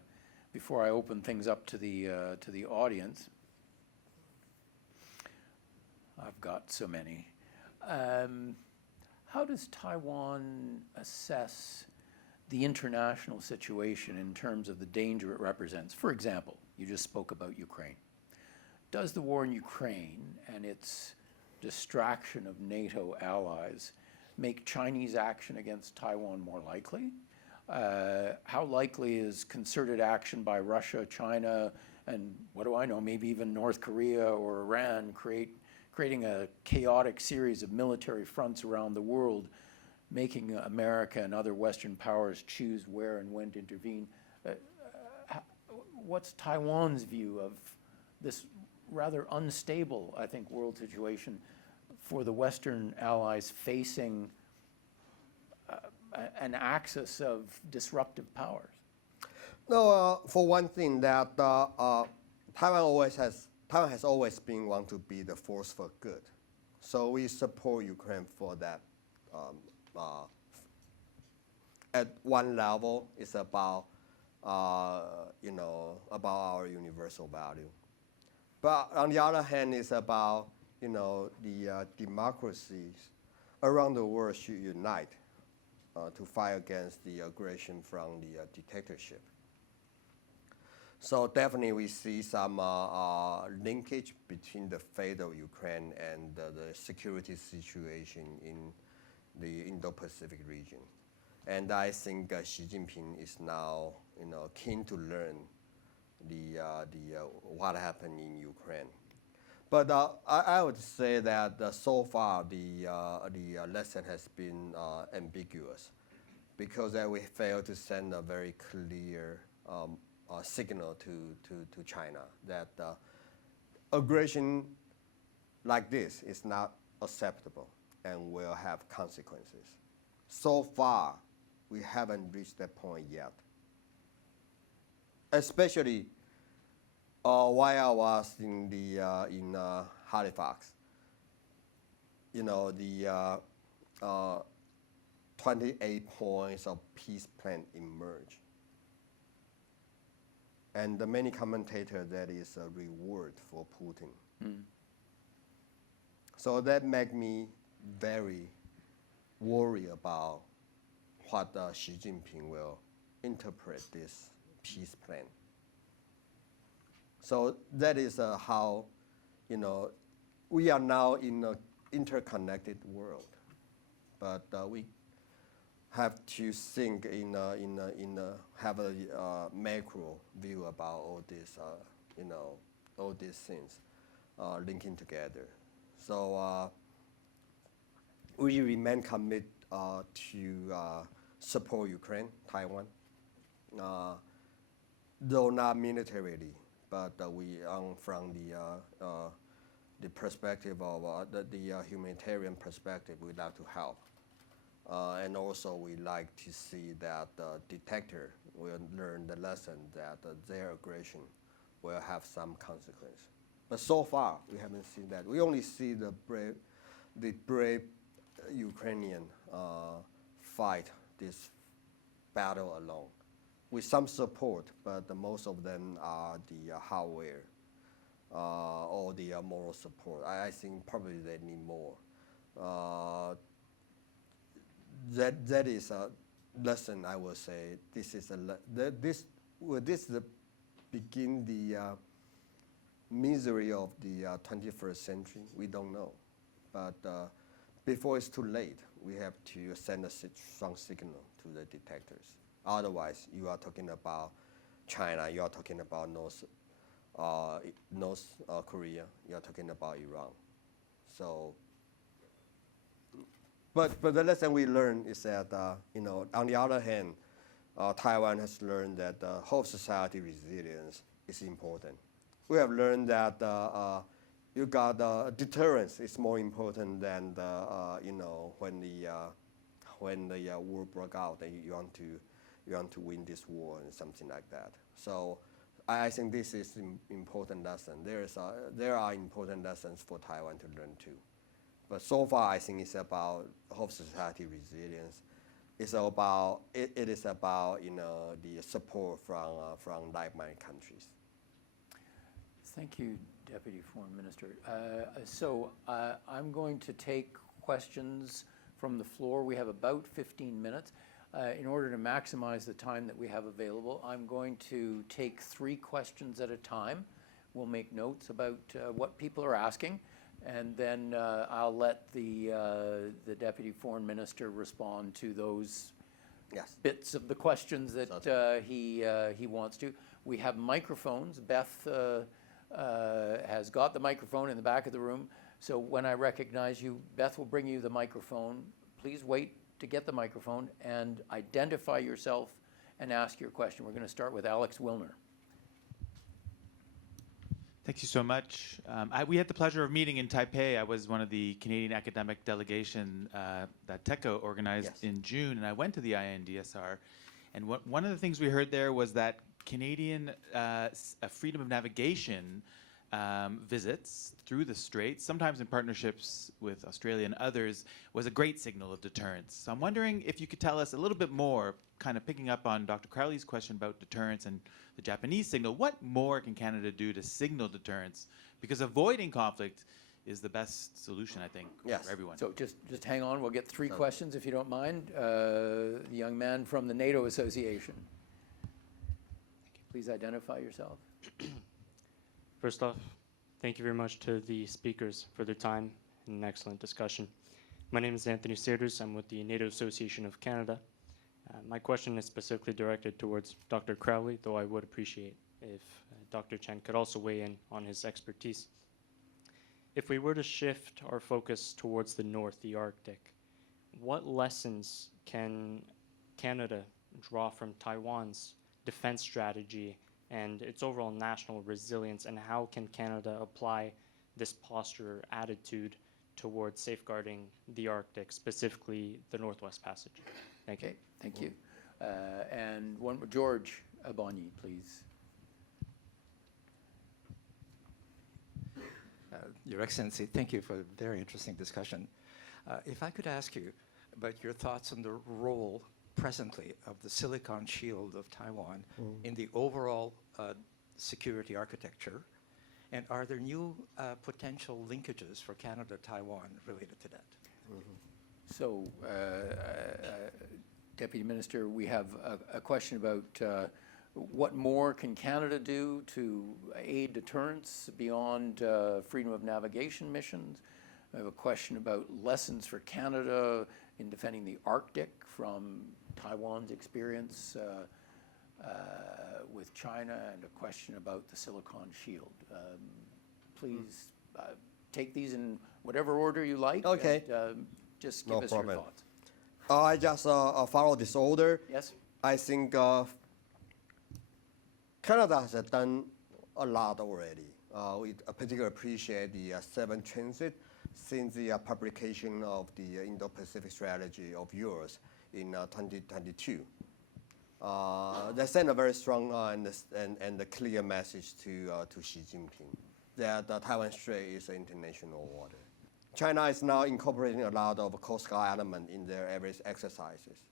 I open things up to the audience. I've got so many. How does Taiwan assess the international situation in terms of the danger it represents? For example, you just spoke about Ukraine. Does the war in Ukraine and its distraction of NATO allies make Chinese action against Taiwan more likely? How likely is concerted action by Russia, China, and what do I know, maybe even North Korea or Iran creating a chaotic series of military fronts around the world, making America and other Western powers choose where and when to intervene? What's Taiwan's view of this rather unstable, I think, world situation for the Western allies facing an axis of disruptive powers? No, for one thing, that Taiwan has always been want to be the force for good. So we support Ukraine for that. At one level, it's about about our universal value. But on the other hand, it's about the democracies around the world should unite to fight against the aggression from the dictatorship. So definitely we see some linkage between the fate of Ukraine and the security situation in the Indo-Pacific region. And I think Xi Jinping is now keen to learn what happened in Ukraine. But I would say that so far the lesson has been ambiguous, because we failed to send a very clear signal to China that aggression like this is not acceptable and will have consequences. So far, we haven't reached that point yet. Especially while I was in Halifax, the 28 points of peace plan emerged. And the many commentators, that is a reward for Putin. Mm. So that made me very worried about what Xi Jinping will interpret this peace plan. So that is how, we are now in an interconnected world, but we have to think have a macro view about all this, all these things linking together. So we remain committed to support Ukraine, Taiwan, though not militarily, but we from the perspective of the humanitarian perspective, we like to help. And also we like to see that the detector will learn the lesson that their aggression will have some consequence. But so far, we haven't seen that. We only see the brave Ukrainian fight this battle alone, with some support, but most of them are the hardware or the moral support. I think probably they need more. That is a lesson, I would say. This is the begin the misery of the 21st century. We don't know, but before it's too late, we have to send a strong signal to the detectors. Otherwise, you are talking about China, you are talking about North Korea, you are talking about Iran. So, but the lesson we learned is that, on the other hand, Taiwan has learned that whole society resilience is important. We have learned that you got deterrence is more important than when the war broke out and you want to win this war and something like that. So I think this is an important lesson. There are important lessons for Taiwan to learn too. But so far, I think it's about whole society resilience. It's about it is about the support from like-minded countries. Thank you, Deputy Foreign Minister. So I'm going to take questions from the floor. We have about 15 minutes. In order to maximize the time that we have available, I'm going to take 3 questions at a time. We'll make notes about what people are asking, and then I'll let the Deputy Foreign Minister respond to those bits of the questions that he wants to. We have microphones. Beth has got the microphone in the back of the room. So when I recognize you, Beth will bring you the microphone. Please wait to get the microphone and identify yourself and ask your question. We're going to start with Alex Wilner. Thank you so much. We had the pleasure of meeting in Taipei. I was one of the Canadian academic delegation that TECO organized in June, and I went to the INDSR. And one of the things we heard there was that Canadian freedom of navigation visits through the Straits, sometimes in partnerships with Australia and others, was a great signal of deterrence. So I'm wondering if you could tell us a little bit more, kind of picking up on Dr. Crowley's question about deterrence and the Japanese signal. What more can Canada do to signal deterrence? Because avoiding conflict is the best solution, I think, for everyone. So just hang on. We'll get 3 questions, if you don't mind. The young man from the NATO Association. Please identify yourself. First off, thank you very much to the speakers for their time and an excellent discussion. My name is Anthony Sanders. I'm with the NATO Association of Canada. My question is specifically directed towards Dr. Crowley, though I would appreciate if Dr. Chen could also weigh in on his expertise. If we were to shift our focus towards the north, the Arctic, what lessons can Canada draw from Taiwan's defense strategy and its overall national resilience, and how can Canada apply this posture attitude towards safeguarding the Arctic, specifically the Northwest Passage? Thank you. Thank you. And one more, George Abonyi, please. Your Excellency, thank you for a very interesting discussion. If I could ask you about your thoughts on the role presently of the Silicon Shield of Taiwan in the overall security architecture, and are there new potential linkages for Canada-Taiwan related to that? So, Deputy Minister, we have a question about what more can Canada do to aid deterrence beyond freedom of navigation missions? I have a question about lessons for Canada in defending the Arctic from Taiwan's experience with China, and a question about the Silicon Shield. Please take these in whatever order you like. Okay. And, just give No us problem. your thoughts. I just follow this order. Yes? I think Canada has done a lot already. We particularly appreciate the 7 transit since the publication of the Indo-Pacific strategy of yours in 2022. They sent a very strong and a clear message to Xi Jinping that the Taiwan Strait is international water. China is now incorporating a lot of Coast Guard element in their every exercises.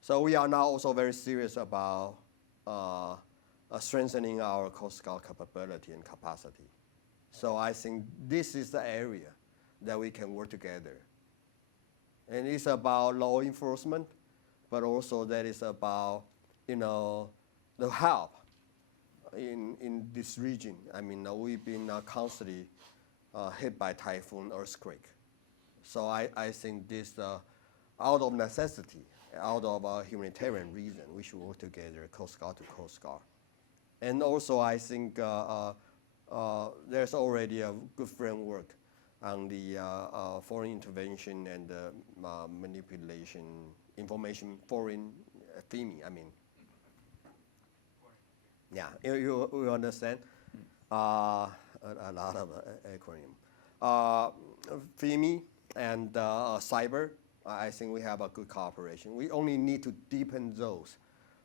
So we are now also very serious about strengthening our Coast Guard capability and capacity. So I think this is the area that we can work together. And it's about law enforcement, but also that is about, the help in this region. I mean, we've been constantly hit by typhoon, earthquake. So I think this, out of necessity, out of a humanitarian reason, we should work together, Coast Guard to Coast Guard. And also, I think there's already a good framework on the foreign intervention and manipulation, information, foreign FEMI, I mean. Yeah, you understand? A lot of acronym. FEMI and cyber, I think we have a good cooperation. We only need to deepen those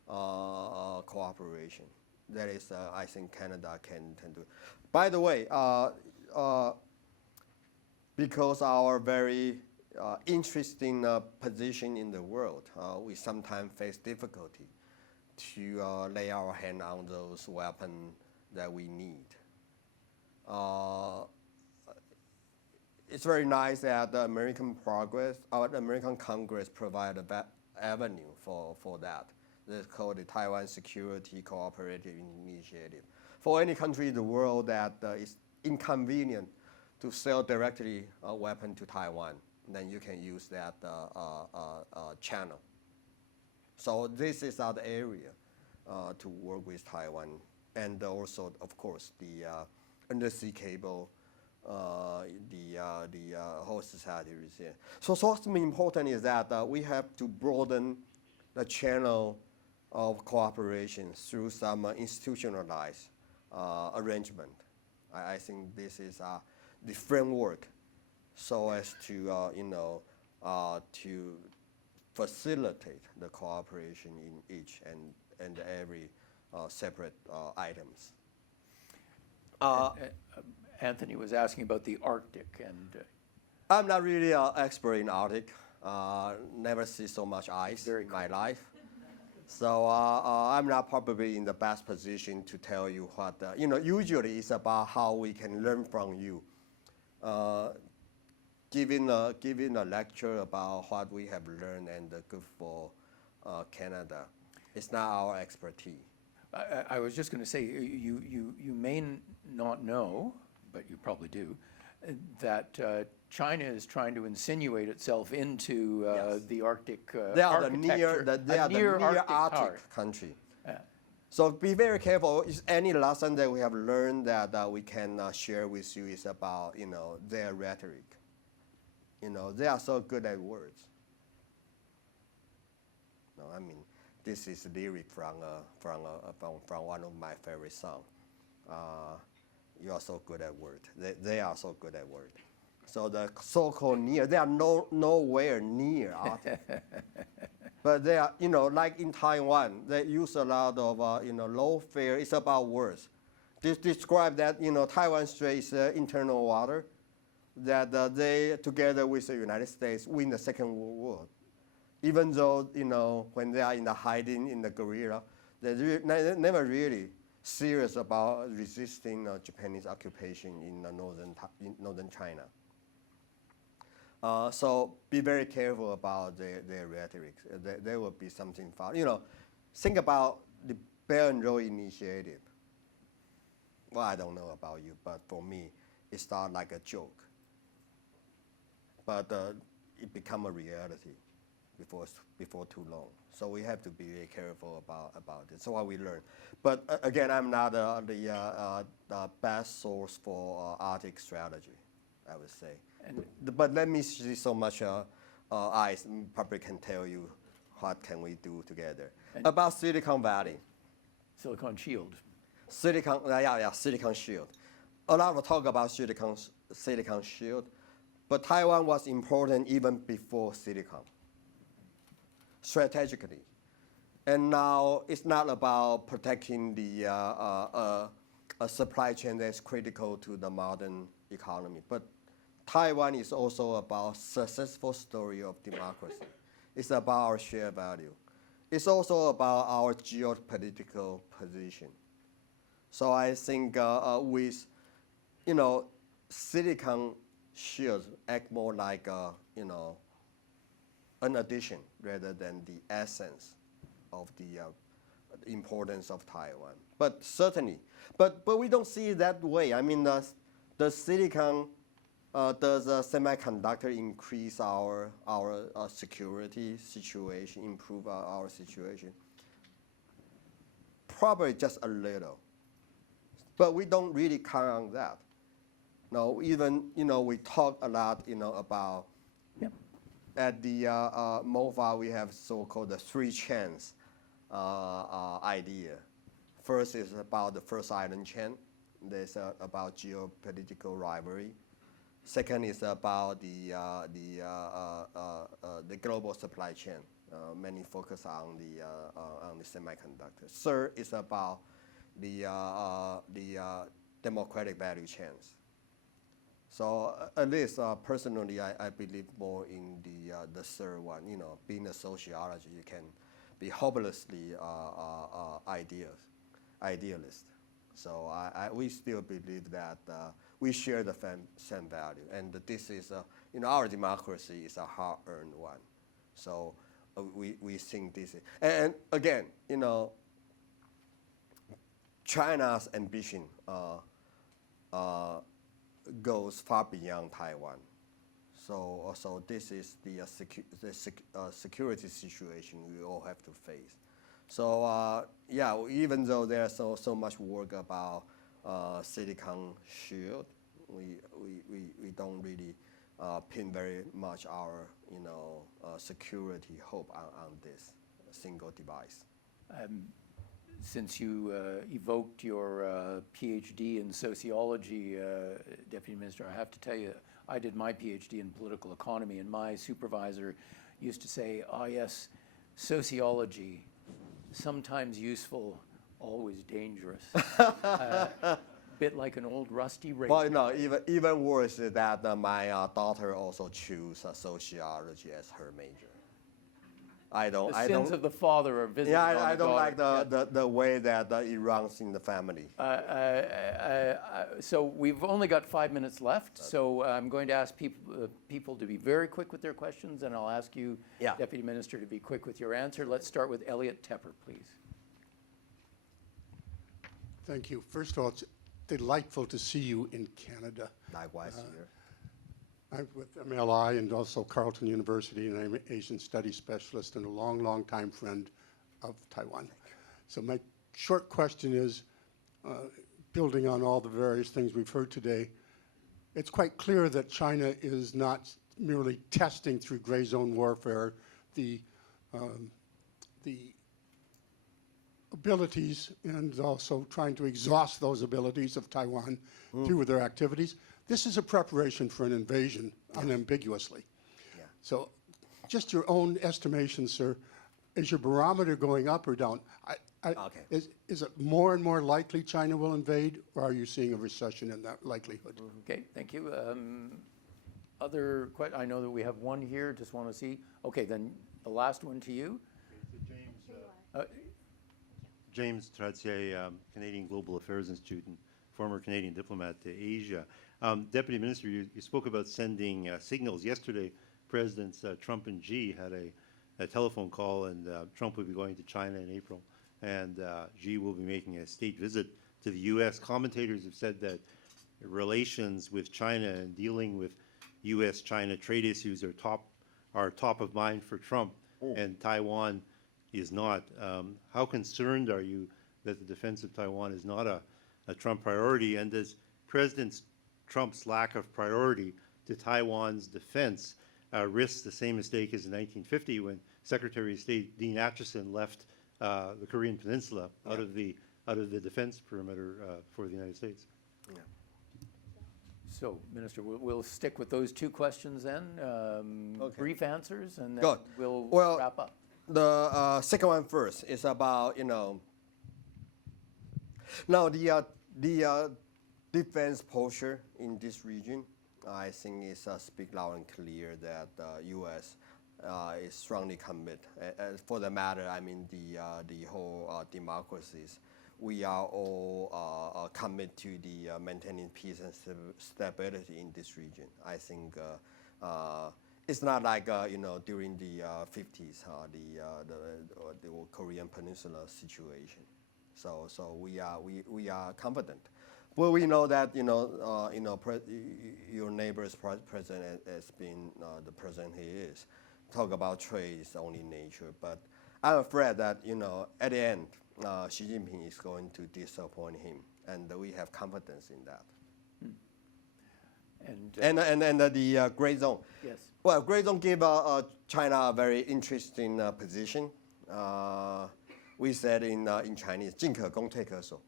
cooperation. That is, I think Canada can do. By the way, because our very interesting position in the world, we sometimes face difficulty to lay our hand on those weapons that we need. It's very nice that the American Congress provide an avenue for that. It's called the Taiwan Security Cooperative Initiative. For any country in the world that is inconvenient to sell directly a weapon to Taiwan, then you can use that channel. So this is our area to work with Taiwan, and also, of course, the undersea cable, the whole society is here. So what's important is that we have to broaden the channel of cooperation through some institutionalized arrangement. I think this is the framework, so as to to facilitate the cooperation in each and every separate items. Anthony was asking about the Arctic, and I'm not really an expert in Arctic. Never see so much ice in my life. So I'm not probably in the best position to tell you what, usually it's about how we can learn from you. Giving a lecture about what we have learned and good for Canada, it's not our expertise. I was just going to say, you may not know, but you probably do, that China is trying to insinuate itself into Yes. the Arctic They are the architecture, near Arctic Arctic country. Yeah. So be very careful. Is any lesson that we have learned that we can share with you is about their rhetoric. They are so good at words. No, I mean, this is lyric from one of my favorite songs. You are so good at words. They are so good at words. So the so-called near, they are nowhere near Arctic. But they are, like in Taiwan, they use a lot of, low fare. It's about words. Describe that, Taiwan Strait is internal water, that they, together with the United States, win the Second World War. Even though, when they are in the hiding in the guerrilla, they're never really serious about resisting Japanese occupation in northern China. So be very careful about their rhetoric. There will be something foul. Think about the Belt and Road Initiative. Well, I don't know about you, but for me, it started like a joke. But it become a reality before too long. So we have to be very careful about it. So what we learn. But again, I'm not the best source for Arctic strategy, I would say. But let me see so much I probably can tell you what can we do together. About Silicon Valley. Silicon Shield. Silicon Shield. A lot of talk about Silicon Shield, but Taiwan was important even before Silicon, strategically. And now it's not about protecting the a supply chain that's critical to the modern economy, but Taiwan is also about successful story of democracy. It's about our shared value. It's also about our geopolitical position. So I think with, Silicon Shield act more like, an addition rather than the essence of the importance of Taiwan. But certainly, but we don't see it that way. I mean, the Silicon, does semiconductor increase our security situation, improve our situation? Probably just a little. But we don't really count on that. No, even, we talk a lot, about, Yep. at the MOFA, we have so-called the three chains idea. First is about the first island chain. There's about geopolitical rivalry. Second is about the global supply chain. Many focus on the semiconductors. Third is about the democratic value chains. So at least personally, I believe more in the third one. Being a sociologist, you can be hopelessly idealist. So we still believe that we share the same value, and this is our democracy is a hard-earned one. So we think this is, and again, China's ambition goes far beyond Taiwan. So this is the security situation we all have to face. So even though there's so much work about Silicon Shield, we don't really pin very much our security hope on this single device. Since you evoked your PhD in sociology, Deputy Minister, I have to tell you, I did my PhD in political economy, and my supervisor used to say, yes, sociology, sometimes useful, always dangerous. Bit like an old rusty razor. Well, even worse is that my daughter also chose sociology as her major. The sins of the father are visible. Yeah, I don't like the way that it runs in the family. So we've only got 5 minutes left. So I'm going to ask people to be very quick with their questions, and I'll ask you, Deputy Minister, to be quick with your answer. Let's start with Elliot Tepper, please. Thank you. First of all, it's delightful to see you in Canada. Likewise here. I'm with MLI and also Carleton University, and I'm an Asian Studies Specialist and a long time friend of Taiwan. So my short question is, building on all the various things we've heard today, it's quite clear that China is not merely testing through gray zone warfare the abilities and also trying to exhaust those abilities of Taiwan through their activities. This is a preparation for an invasion, unambiguously. Yeah. So just your own estimation, sir, is your barometer going up or down? Okay. Is it more and more likely China will invade, or are you seeing a recession in that likelihood? Okay, thank you. I know that we have one here, just want to see. Okay, then the last one to you. James Tratier, Canadian Global Affairs Institute and former Canadian diplomat to Asia. Deputy Minister, you spoke about sending signals. Yesterday, Presidents Trump and Xi had a telephone call, and Trump would be going to China in April, and Xi will be making a state visit to the U.S. Commentators have said that relations with China and dealing with U.S.-China trade issues are top of mind for Trump, and Taiwan is not. How concerned are you that the defense of Taiwan is not a Trump priority, and does President Trump's lack of priority to Taiwan's defense risk the same mistake as in 1950 when Secretary of State Dean Acheson left the Korean Peninsula out of the defense perimeter for the United States? Yeah. So, Minister, we'll stick with those two questions then. Okay. Brief answers, and then Good. we'll Well, wrap up. The second one first is about, now the defense posture in this region, I think is speak loud and clear that the U.S. Is strongly committed. For the matter, I mean the whole democracies, we are all committed to the maintaining peace and stability in this region. I think it's not like during the 50s, the Korean Peninsula situation. So we are confident. Well, we know that your neighbor's president has been the president he is. Talk about trade is only nature, but I'm afraid that at the end, Xi Jinping is going to disappoint him, and we have confidence in that. And the gray zone. Yes. Well, gray zone give China a very interesting position. We said in Chinese, 进可攻退可守.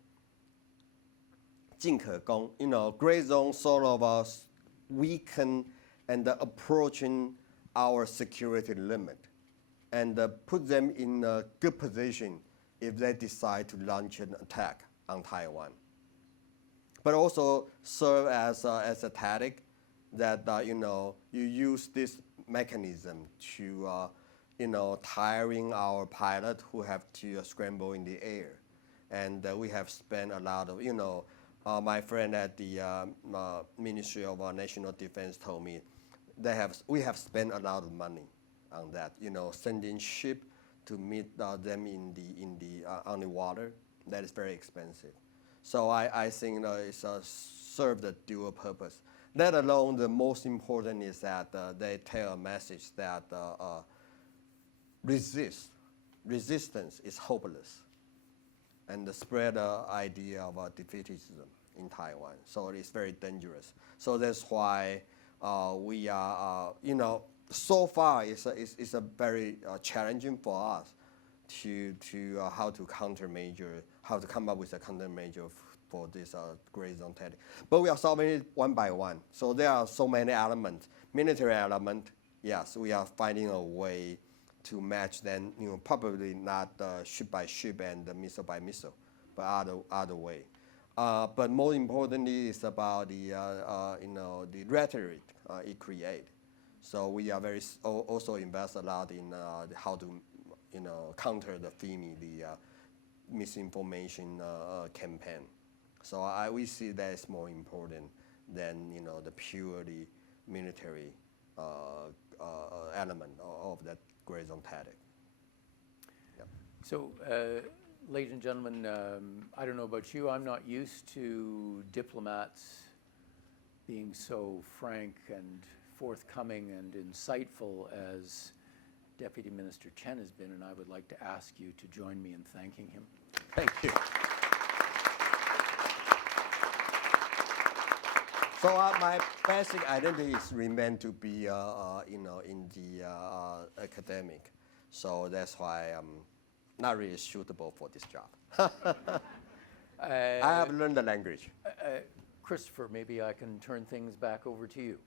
进可攻, gray zone sort of weaken and approaching our security limit, and put them in a good position if they decide to launch an attack on Taiwan. But also serve as a tactic that you use this mechanism to tiring our pilot who have to scramble in the air, and we have spent a lot of my friend at the Ministry of National Defense told me we have spent a lot of money on that. Sending ship to meet them on the water, that is very expensive. So I think it's served a dual purpose. Let alone the most important is that they tell a message that resistance is hopeless, and spread the idea of defeatism in Taiwan. So it's very dangerous. So that's why we are, so far it's a very challenging for us to how to how to come up with a countermeasure for this gray zone tactic. But we are solving it one by one. So there are so many elements. Military element, yes, we are finding a way to match them, probably not ship by ship and missile by missile, but other way. But more importantly, it's about the rhetoric it creates. So we are also invest a lot in how to counter the FEMI, the misinformation campaign. So we see that is more important than the purely military element of that gray zone tactic. Yep. So, ladies and gentlemen, I don't know about you, I'm not used to diplomats being so frank and forthcoming and insightful as Deputy Minister Chen has been, and I would like to ask you to join me in thanking him. Thank you. So my basic identity is remain to be, in the academic. So that's why I'm not really suitable for this job. I have learned the language. Christopher, maybe I can turn things back over to you.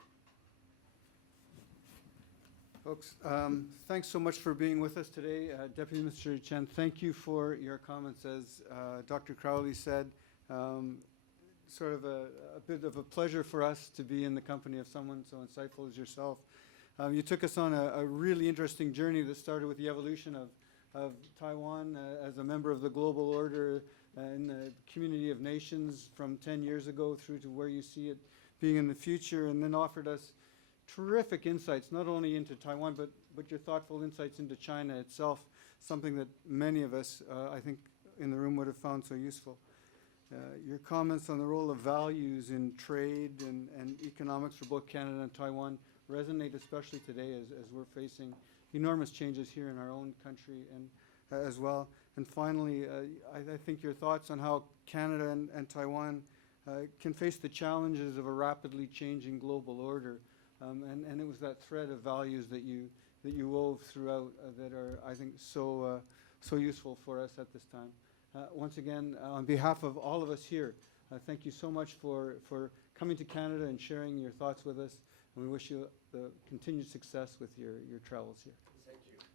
Folks, thanks so much for being with us today. Deputy Minister Chen, thank you for your comments. As Dr. Crowley said, sort of a bit of a pleasure for us to be in the company of someone so insightful as yourself. You took us on a really interesting journey that started with the evolution of Taiwan as a member of the global order in the community of nations from 10 years ago through to where you see it being in the future, and then offered us terrific insights, not only into Taiwan, but your thoughtful insights into China itself, something that many of us, I think, in the room would have found so useful. Your comments on the role of values in trade and economics for both Canada and Taiwan resonate especially today as we're facing enormous changes here in our own country and as well. And finally, I think your thoughts on how Canada and Taiwan can face the challenges of a rapidly changing global order. And it was that thread of values that you wove throughout that are, I think, so useful for us at this time. Once again, on behalf of all of us here, thank you so much for coming to Canada and sharing your thoughts with us. And we wish you the continued success with your travels here. Thank you.